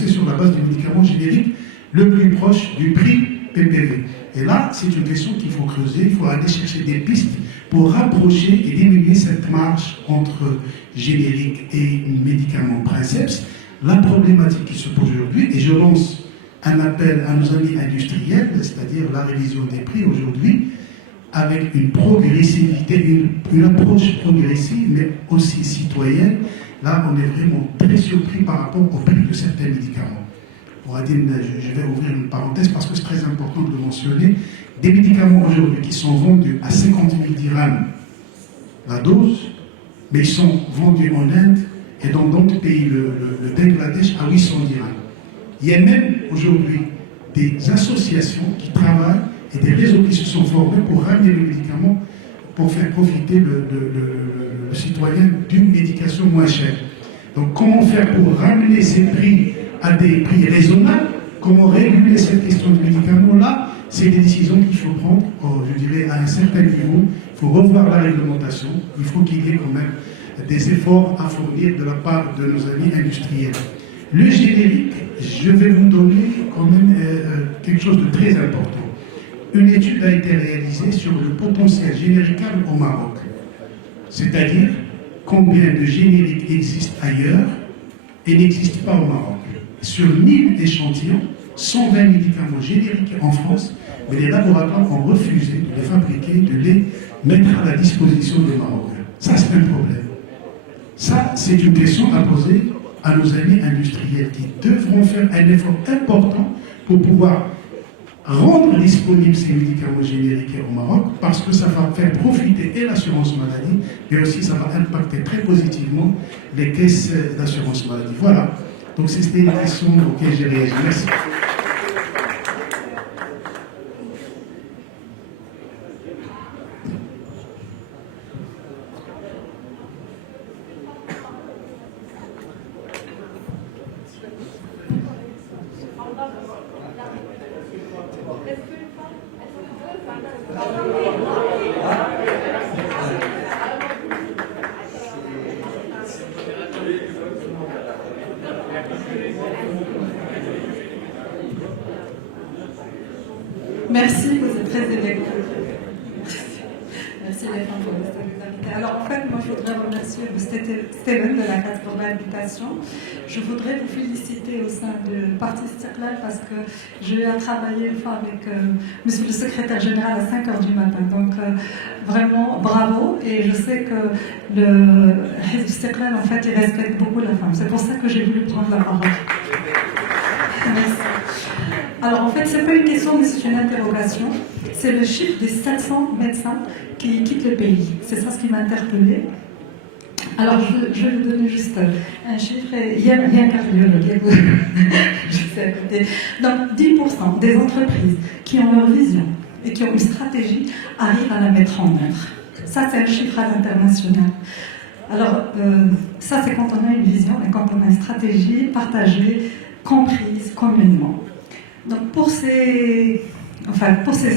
sur la base du médicament générique le plus proche du prix PPV. Et là, c'est une question qu'il faut creuser, il faut aller chercher des pistes pour rapprocher et diminuer cette marge entre générique et médicament princeps. La problématique qui se pose aujourd'hui, et je lance un appel à nos amis industriels, c'est-à-dire la révision des prix aujourd'hui, avec une progressivité, une approche progressive, mais aussi citoyenne. Là, on est vraiment très surpris par rapport au prix de certains médicaments. Pour Adine, je vais ouvrir une parenthèse parce que c'est très important de le mentionner. Des médicaments aujourd'hui qui sont vendus à 50 000 dirhams la dose, mais ils sont vendus en Inde et dans d'autres pays, le Bangladesh, à 800 dirhams. Il y a même aujourd'hui des associations qui travaillent et des réseaux qui se sont formés pour ramener le médicament, pour faire profiter le citoyen d'une médication moins chère. Donc comment faire pour ramener ces prix à des prix raisonnables? Comment réguler cette question du médicament-là? C'est des décisions qu'il faut prendre, je dirais, à un certain niveau. Il faut revoir la réglementation. Il faut qu'il y ait quand même des efforts à fournir de la part de nos amis industriels. Le générique, je vais vous donner quand même quelque chose de très important. Une étude a été réalisée sur le potentiel généricable au Maroc. C'est-à-dire combien de génériques existent ailleurs et n'existent pas au Maroc. Sur 1000 échantillons, 120 médicaments génériques en France, mais les laboratoires ont refusé de les fabriquer, de les mettre à la disposition des Marocains. Ça, c'est un problème. Ça, c'est une question à poser à nos amis industriels qui devront faire un effort important pour pouvoir rendre disponibles ces médicaments génériques au Maroc, parce que ça va faire profiter et l'assurance maladie, mais aussi ça va impacter très positivement les caisses d'assurance maladie. Voilà. Donc c'était une question auquel j'ai réagi. Merci. Merci, vous êtes très élégant. Merci les femmes pour votre solidarité. Alors en fait, moi je voudrais remercier Steven de la Case Globale Habitation. Je voudrais vous féliciter au sein du Parti Istiqlal parce que j'ai eu à travailler une fois avec monsieur le secrétaire général à 5h du matin. Donc vraiment bravo, et je sais que le Hizb Istiqlal en fait il respecte beaucoup la femme. C'est pour ça que j'ai voulu prendre la parole. Merci. Alors en fait, c'est pas une question mais c'est une interrogation. C'est le chiffre des 700 médecins qui quittent le pays. C'est ça ce qui m'a interpellée. Alors je vais vous donner juste un chiffre. Il y a un cardiologue, je sais à côté. Donc 10% des entreprises qui ont leur vision et qui ont une stratégie arrivent à la mettre en œuvre. Ça c'est un chiffre à l'international. Alors ça c'est quand on a une vision et quand on a une stratégie partagée, comprise communément. Donc pour ces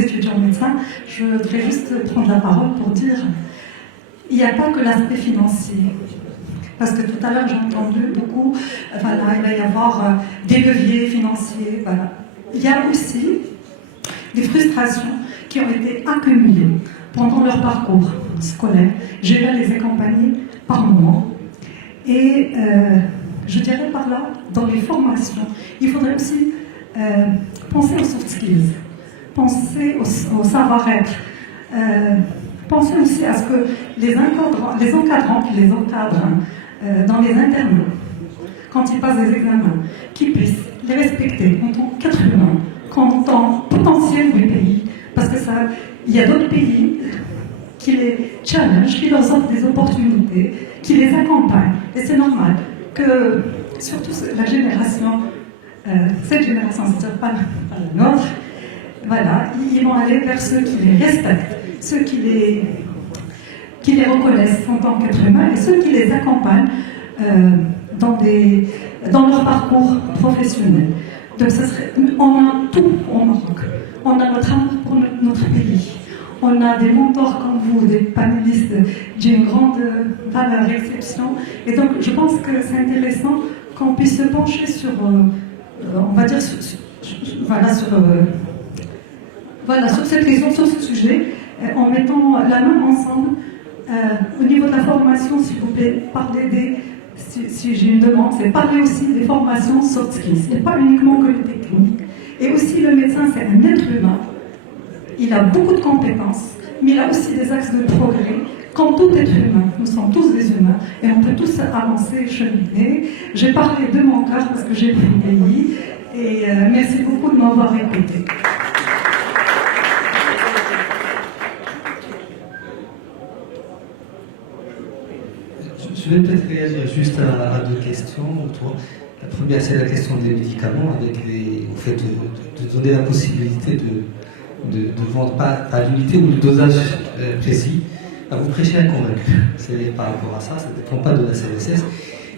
étudiants médecins, je voudrais juste prendre la parole pour dire il n'y a pas que l'aspect financier. Parce que tout à l'heure, j'ai entendu beaucoup, voilà, il va y avoir des leviers financiers. Voilà. Il y a aussi des frustrations qui ont été accumulées pendant leur parcours scolaire. J'ai eu à les accompagner par moment. Et je dirais par là, dans les formations, il faudrait aussi penser aux soft skills, penser au savoir-être, penser aussi à ce que les encadrants qui les encadrent dans les internats, quand ils passent des examens, qu'ils puissent les respecter en tant qu'être humain, en tant que potentiel du pays, parce que il y a d'autres pays qui les challenge, qui leur offrent des opportunités, qui les accompagnent, et c'est normal que, surtout la génération, cette génération, c'est-à-dire pas la nôtre, voilà, ils vont aller vers ceux qui les respectent, ceux qui les reconnaissent en tant qu'être humain et ceux qui les accompagnent dans leur parcours professionnel. Donc on a tout au Maroc. On a notre amour pour notre pays. On a des mentors comme vous, des panélistes d'une grande valeur, exception. Et donc je pense que c'est intéressant qu'on puisse se pencher sur, on va dire, sur cette question, sur ce sujet, en mettant la main ensemble. Au niveau de la formation, s'il vous plaît, parlez si j'ai une demande, c'est parler aussi des formations soft skills, et pas uniquement que le technique. Et aussi, le médecin, c'est un être humain. Il a beaucoup de compétences, mais il a aussi des axes de progrès. Comme tout être humain, nous sommes tous des humains, et on peut tous avancer et cheminer. J'ai parlé de mon cœur parce que j'ai pris le pays, et merci beaucoup de m'avoir écouté. Je vais peut-être réagir juste à deux questions. La première, c'est la question des médicaments, avec au fait de donner la possibilité de vendre pas à l'unité ou le dosage précis. Vous prêchez un convaincu. C'est par rapport à ça, ça ne dépend pas de la CNSS.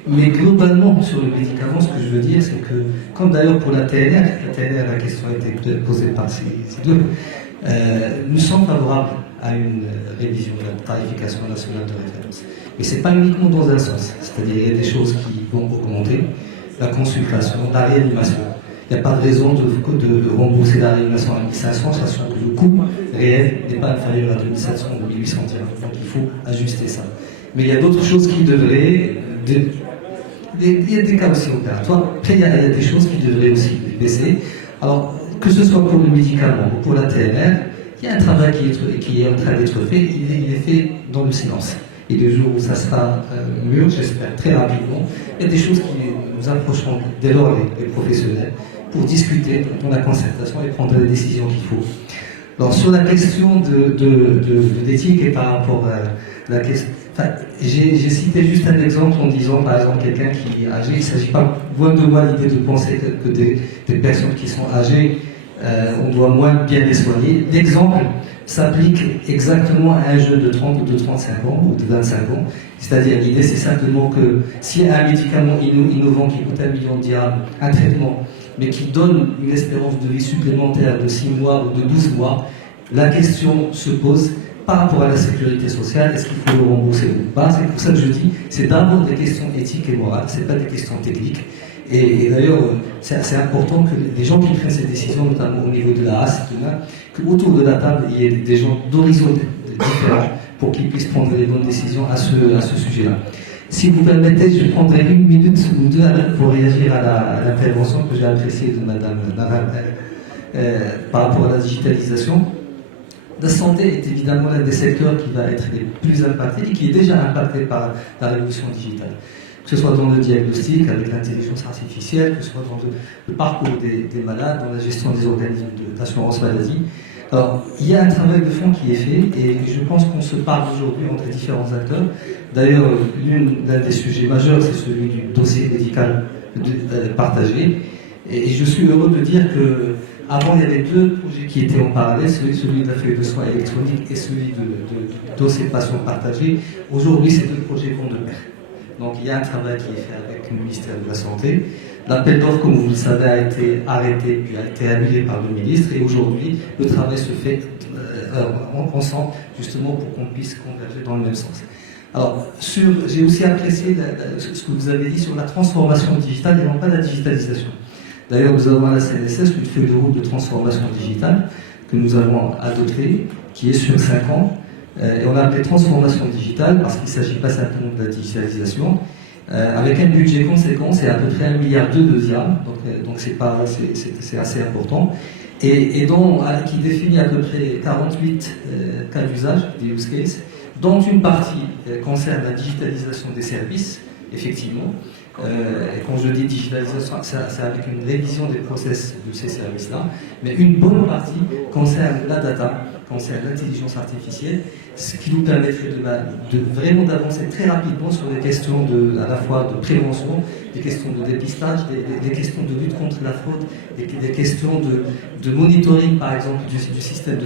Mais globalement, sur le médicament, ce que je veux dire, c'est que, comme d'ailleurs pour la TNR, la question a été posée par ces deux, nous sommes favorables à une révision de la tarification nationale de référence. Mais ce n'est pas uniquement dans un sens. C'est-à-dire qu'il y a des choses qui vont augmenter, la consultation, la réanimation. Il n'y a pas de raison de rembourser la réanimation à 1500, sachant que le coût réel n'est pas inférieur à 2700 ou 1800 dirhams. Donc il faut ajuster ça. Mais il y a d'autres choses qui devraient... Il y a des cas aussi opératoires. Après, il y a des choses qui devraient aussi baisser. Alors, que ce soit pour le médicament ou pour la TNR, il y a un travail qui est en train d'être fait. Il est fait dans le silence. Et le jour où ça sera mûr, j'espère très rapidement, il y a des choses qui nous approcheront dès lors les professionnels pour discuter dans la concertation et prendre les décisions qu'il faut. Alors, sur la question de l'éthique et par rapport à la question... Enfin, j'ai cité juste un exemple en disant, par exemple, quelqu'un qui est âgé, il ne s'agit pas, loin de moi, l'idée de penser que des personnes qui sont âgées, on doit moins bien les soigner. L'exemple s'applique exactement à un jeune de 30 ou de 35 ans ou de 25 ans. C'est-à-dire, l'idée, c'est simplement que s'il y a un médicament innovant qui coûte 1 million de dirhams, un traitement, mais qui donne une espérance de vie supplémentaire de 6 mois ou de 12 mois, la question se pose par rapport à la sécurité sociale, est-ce qu'il faut le rembourser ou pas? C'est pour ça que je dis, c'est d'abord des questions éthiques et morales, ce n'est pas des questions techniques. Et d'ailleurs, c'est important que les gens qui prennent ces décisions, notamment au niveau de la race, qu'autour de la table, il y ait des gens d'horizons différents pour qu'ils puissent prendre les bonnes décisions à ce sujet-là. Si vous permettez, je prendrai 1 minute ou 2 pour réagir à l'intervention que j'ai appréciée de Madame par rapport à la digitalisation. La santé est évidemment l'un des secteurs qui va être les plus impactés et qui est déjà impacté par la révolution digitale. Que ce soit dans le diagnostic avec l'intelligence artificielle, que ce soit dans le parcours des malades, dans la gestion des organismes d'assurance maladie. Alors, il y a un travail de fond qui est fait et je pense qu'on se parle aujourd'hui entre les différents acteurs. D'ailleurs, l'un des sujets majeurs, c'est celui du dossier médical partagé. Et je suis heureux de dire que avant, il y avait 2 projets qui étaient en parallèle, celui de la feuille de soins électronique et celui de dossier patient partagé. Aujourd'hui, ces 2 projets vont de pair. Donc, il y a un travail qui est fait avec le ministère de la Santé. L'appel d'offres, comme vous le savez, a été arrêté puis a été annulé par le ministre. Et aujourd'hui, le travail se fait ensemble, justement, pour qu'on puisse converger dans le même sens. Alors, j'ai aussi apprécié ce que vous avez dit sur la transformation digitale et non pas la digitalisation. D'ailleurs, nous avons à la CNSS une feuille de route de transformation digitale que nous avons adoptée, qui est sur 5 ans. Et on a appelé transformation digitale parce qu'il ne s'agit pas simplement de la digitalisation. Avec un budget conséquent, c'est à peu près 1,2 milliard de dirhams, donc c'est assez important. Et qui définit à peu près 48 cas d'usage, des use cases, dont une partie concerne la digitalisation des services, effectivement. Et quand je dis digitalisation, c'est avec une révision des process de ces services-là, mais une bonne partie concerne la data, concerne l'intelligence artificielle, ce qui nous permettrait de vraiment d'avancer très rapidement sur des questions à la fois de prévention, des questions de dépistage, des questions de lutte contre la fraude, des questions de monitoring, par exemple, du système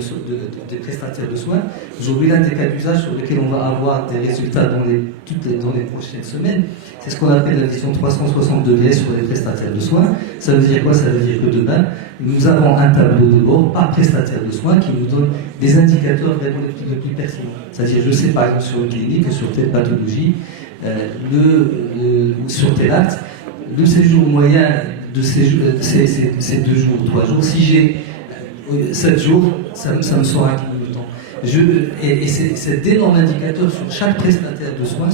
des prestataires de soins. Aujourd'hui, l'un des cas d'usage sur lesquels on va avoir des résultats dans les prochaines semaines, c'est ce qu'on appelle la vision 360 degrés sur les prestataires de soins. Ça veut dire quoi? Ça veut dire que demain, nous avons un tableau de bord par prestataire de soins qui nous donne des indicateurs vraiment les plus pertinents. C'est-à-dire, je sais par exemple sur une clinique, sur telle pathologie, sur tel acte, le séjour moyen de ces 2 jours ou 3 jours. Si j'ai 7 jours, ça me sort un peu de temps. Et c'est d'énormes indicateurs sur chaque prestataire de soins,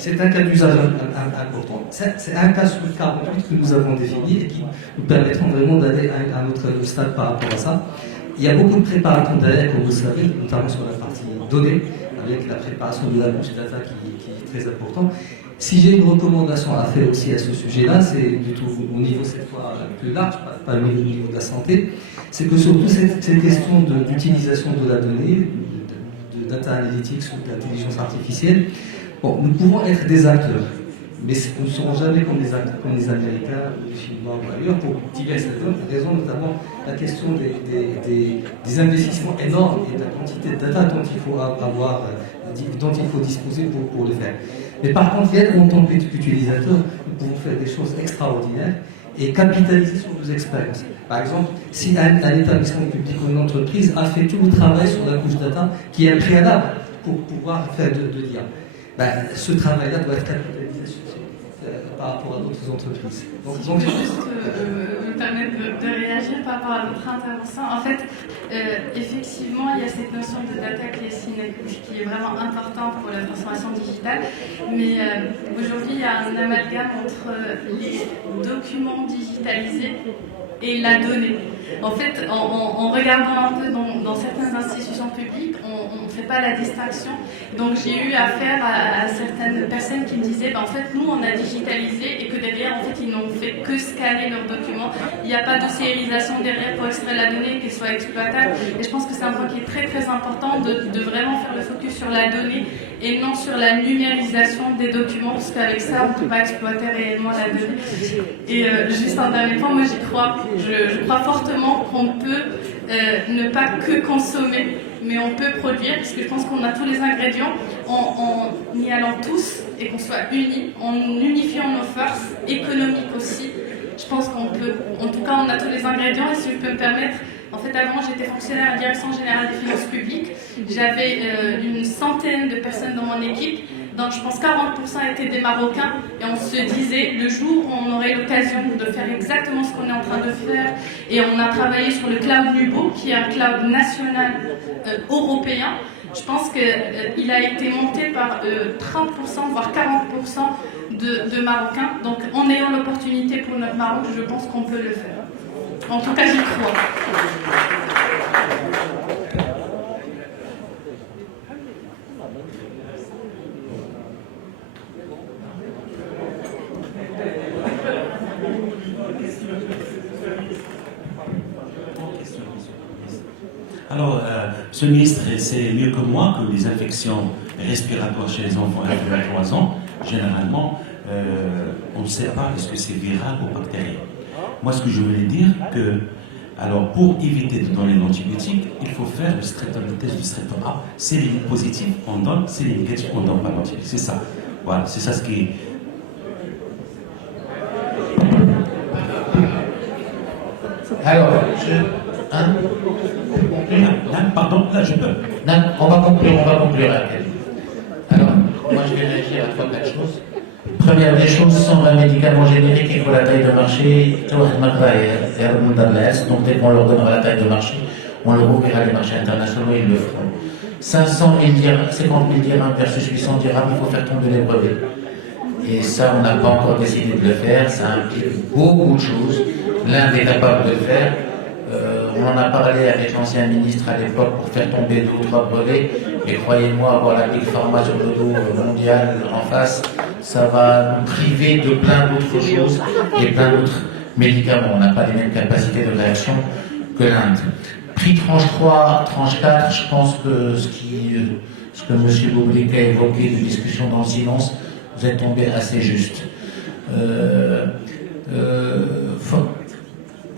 c'est un cas d'usage important. C'est un cas sur 48 que nous avons défini et qui nous permettront vraiment d'aller à un autre stade par rapport à ça. Il y a beaucoup de préparation derrière, comme vous le savez, notamment sur la partie données, avec la préparation de la bouche data qui est très importante. Si j'ai une recommandation à faire aussi à ce sujet-là, c'est du tout au niveau cette fois plus large, pas au niveau de la santé, c'est que surtout cette question d'utilisation de la donnée, de data analytics ou d'intelligence artificielle, bon, nous pouvons être des acteurs, mais nous ne serons jamais comme les Américains, les Chinois ou ailleurs, pour diverses raisons, notamment la question des investissements énormes et de la quantité de data dont il faut disposer pour le faire. Mais par contre, en tant qu'utilisateur, nous pouvons faire des choses extraordinaires et capitaliser sur nos expériences. Par exemple, si un établissement public ou une entreprise a fait tout le travail sur la couche data qui est un préalable pour pouvoir faire de l'IA, ce travail-là doit être capitalisé par rapport à d'autres entreprises. Donc, je peux juste me permettre de réagir par rapport à votre intervention. En fait, effectivement, il y a cette notion de data qui est vraiment importante pour la transformation digitale. Mais aujourd'hui, il y a un amalgame entre les documents digitalisés et la donnée. En fait, en regardant un peu dans certaines institutions publiques, on ne fait pas la distinction. Donc j'ai eu affaire à certaines personnes qui me disaient en fait nous on a digitalisé et que derrière en fait ils n'ont fait que scanner leurs documents. Il n'y a pas de sérialisation derrière pour extraire la donnée et qu'elle soit exploitable. Et je pense que c'est un point qui est très très important de vraiment faire le focus sur la donnée et non sur la numérisation des documents parce qu'avec ça on ne peut pas exploiter réellement la donnée. Et juste un dernier point, moi j'y crois. Je crois fortement qu'on peut ne pas que consommer, mais on peut produire, parce que je pense qu'on a tous les ingrédients en y allant tous et qu'on soit unis, en unifiant nos forces économiques aussi. Je pense qu'on peut, en tout cas on a tous les ingrédients et si je peux me permettre, en fait avant j'étais fonctionnaire à la Direction Générale des Finances Publiques, j'avais une centaine de personnes dans mon équipe Donc je pense 40% étaient des Marocains et on se disait le jour où on aurait l'occasion de faire exactement ce qu'on est en train de faire, et on a travaillé sur le cloud Nubo qui est un cloud national européen. Je pense qu'il a été monté par 30% voire 40% de Marocains. Donc en ayant l'opportunité pour notre Maroc, je pense qu'on peut le faire. En tout cas, j'y crois. Alors, ce ministre sait mieux que moi que les infections respiratoires chez les enfants inférieurs à 3 ans, généralement, on ne sait pas est-ce que c'est viral ou bactérien. Moi, ce que je voulais dire, que, alors, pour éviter de donner l'antibiotique, il faut faire le test du streptocoque A. C'est les positifs, on donne, c'est les négatifs, on ne donne pas l'antibiotique. C'est ça. Voilà, c'est ça ce qui est. Alors, pardon, là je peux. On va conclure. Alors, moi je vais réagir à 3-4 choses. Première des choses, sont un médicament générique et pour la taille de marché, donc dès qu'on leur donnera la taille de marché, on leur ouvrira les marchés internationaux et ils le feront. 50 000 dirhams versus 800 dirhams, il faut faire tomber les brevets. Et ça, on n'a pas encore décidé de le faire, ça implique beaucoup de choses. L'Inde est capable de le faire. On en a parlé avec l'ancien ministre à l'époque pour faire tomber 2 ou 3 brevets. Et croyez-moi, avoir la Big Pharma sur le dos mondial en face, ça va nous priver de plein d'autres choses et plein d'autres médicaments. On n'a pas les mêmes capacités de réaction que l'Inde. Prix tranche 3, tranche 4, je pense que ce que M. Boublic a évoqué de discussion dans le silence, vous êtes tombé assez juste.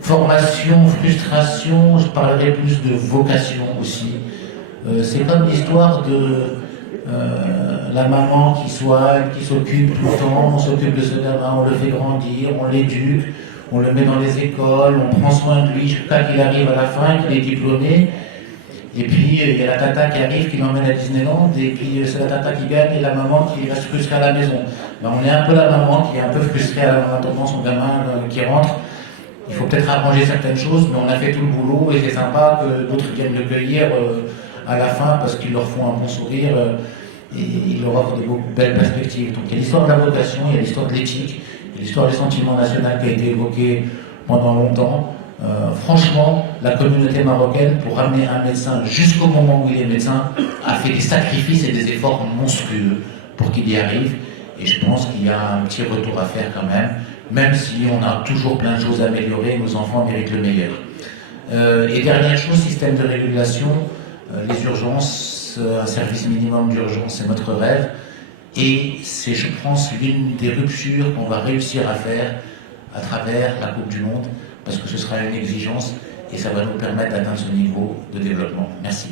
Formation, frustration, je parlerai plus de vocation aussi. C'est comme l'histoire de la maman qui soigne, qui s'occupe tout le temps, on s'occupe de ce gamin, on le fait grandir, on l'éduque, on le met dans les écoles, on prend soin de lui jusqu'à qu'il arrive à la fin, qu'il est diplômé. Et puis il y a la tata qui arrive, qui l'emmène à Disneyland, et puis c'est la tata qui gagne et la maman qui reste frustrée à la maison. Ben, on est un peu la maman qui est un peu frustrée en attendant son gamin qui rentre. Il faut peut-être arranger certaines choses, mais on a fait tout le boulot et c'est sympa que d'autres viennent le cueillir à la fin parce qu'ils leur font un bon sourire et ils leur offrent de belles perspectives. Donc il y a l'histoire de la vocation, il y a l'histoire de l'éthique, il y a l'histoire du sentiment national qui a été évoqué pendant longtemps. Franchement, la communauté marocaine, pour ramener un médecin jusqu'au moment où il est médecin, a fait des sacrifices et des efforts monstrueux pour qu'il y arrive. Et je pense qu'il y a un petit retour à faire quand même si on a toujours plein de choses à améliorer, nos enfants méritent le meilleur. Et dernière chose, système de régulation, les urgences, un service minimum d'urgence, c'est notre rêve. Et c'est, je pense, l'une des ruptures qu'on va réussir à faire à travers la Coupe du Monde, parce que ce sera une exigence et ça va nous permettre d'atteindre ce niveau de développement. Merci.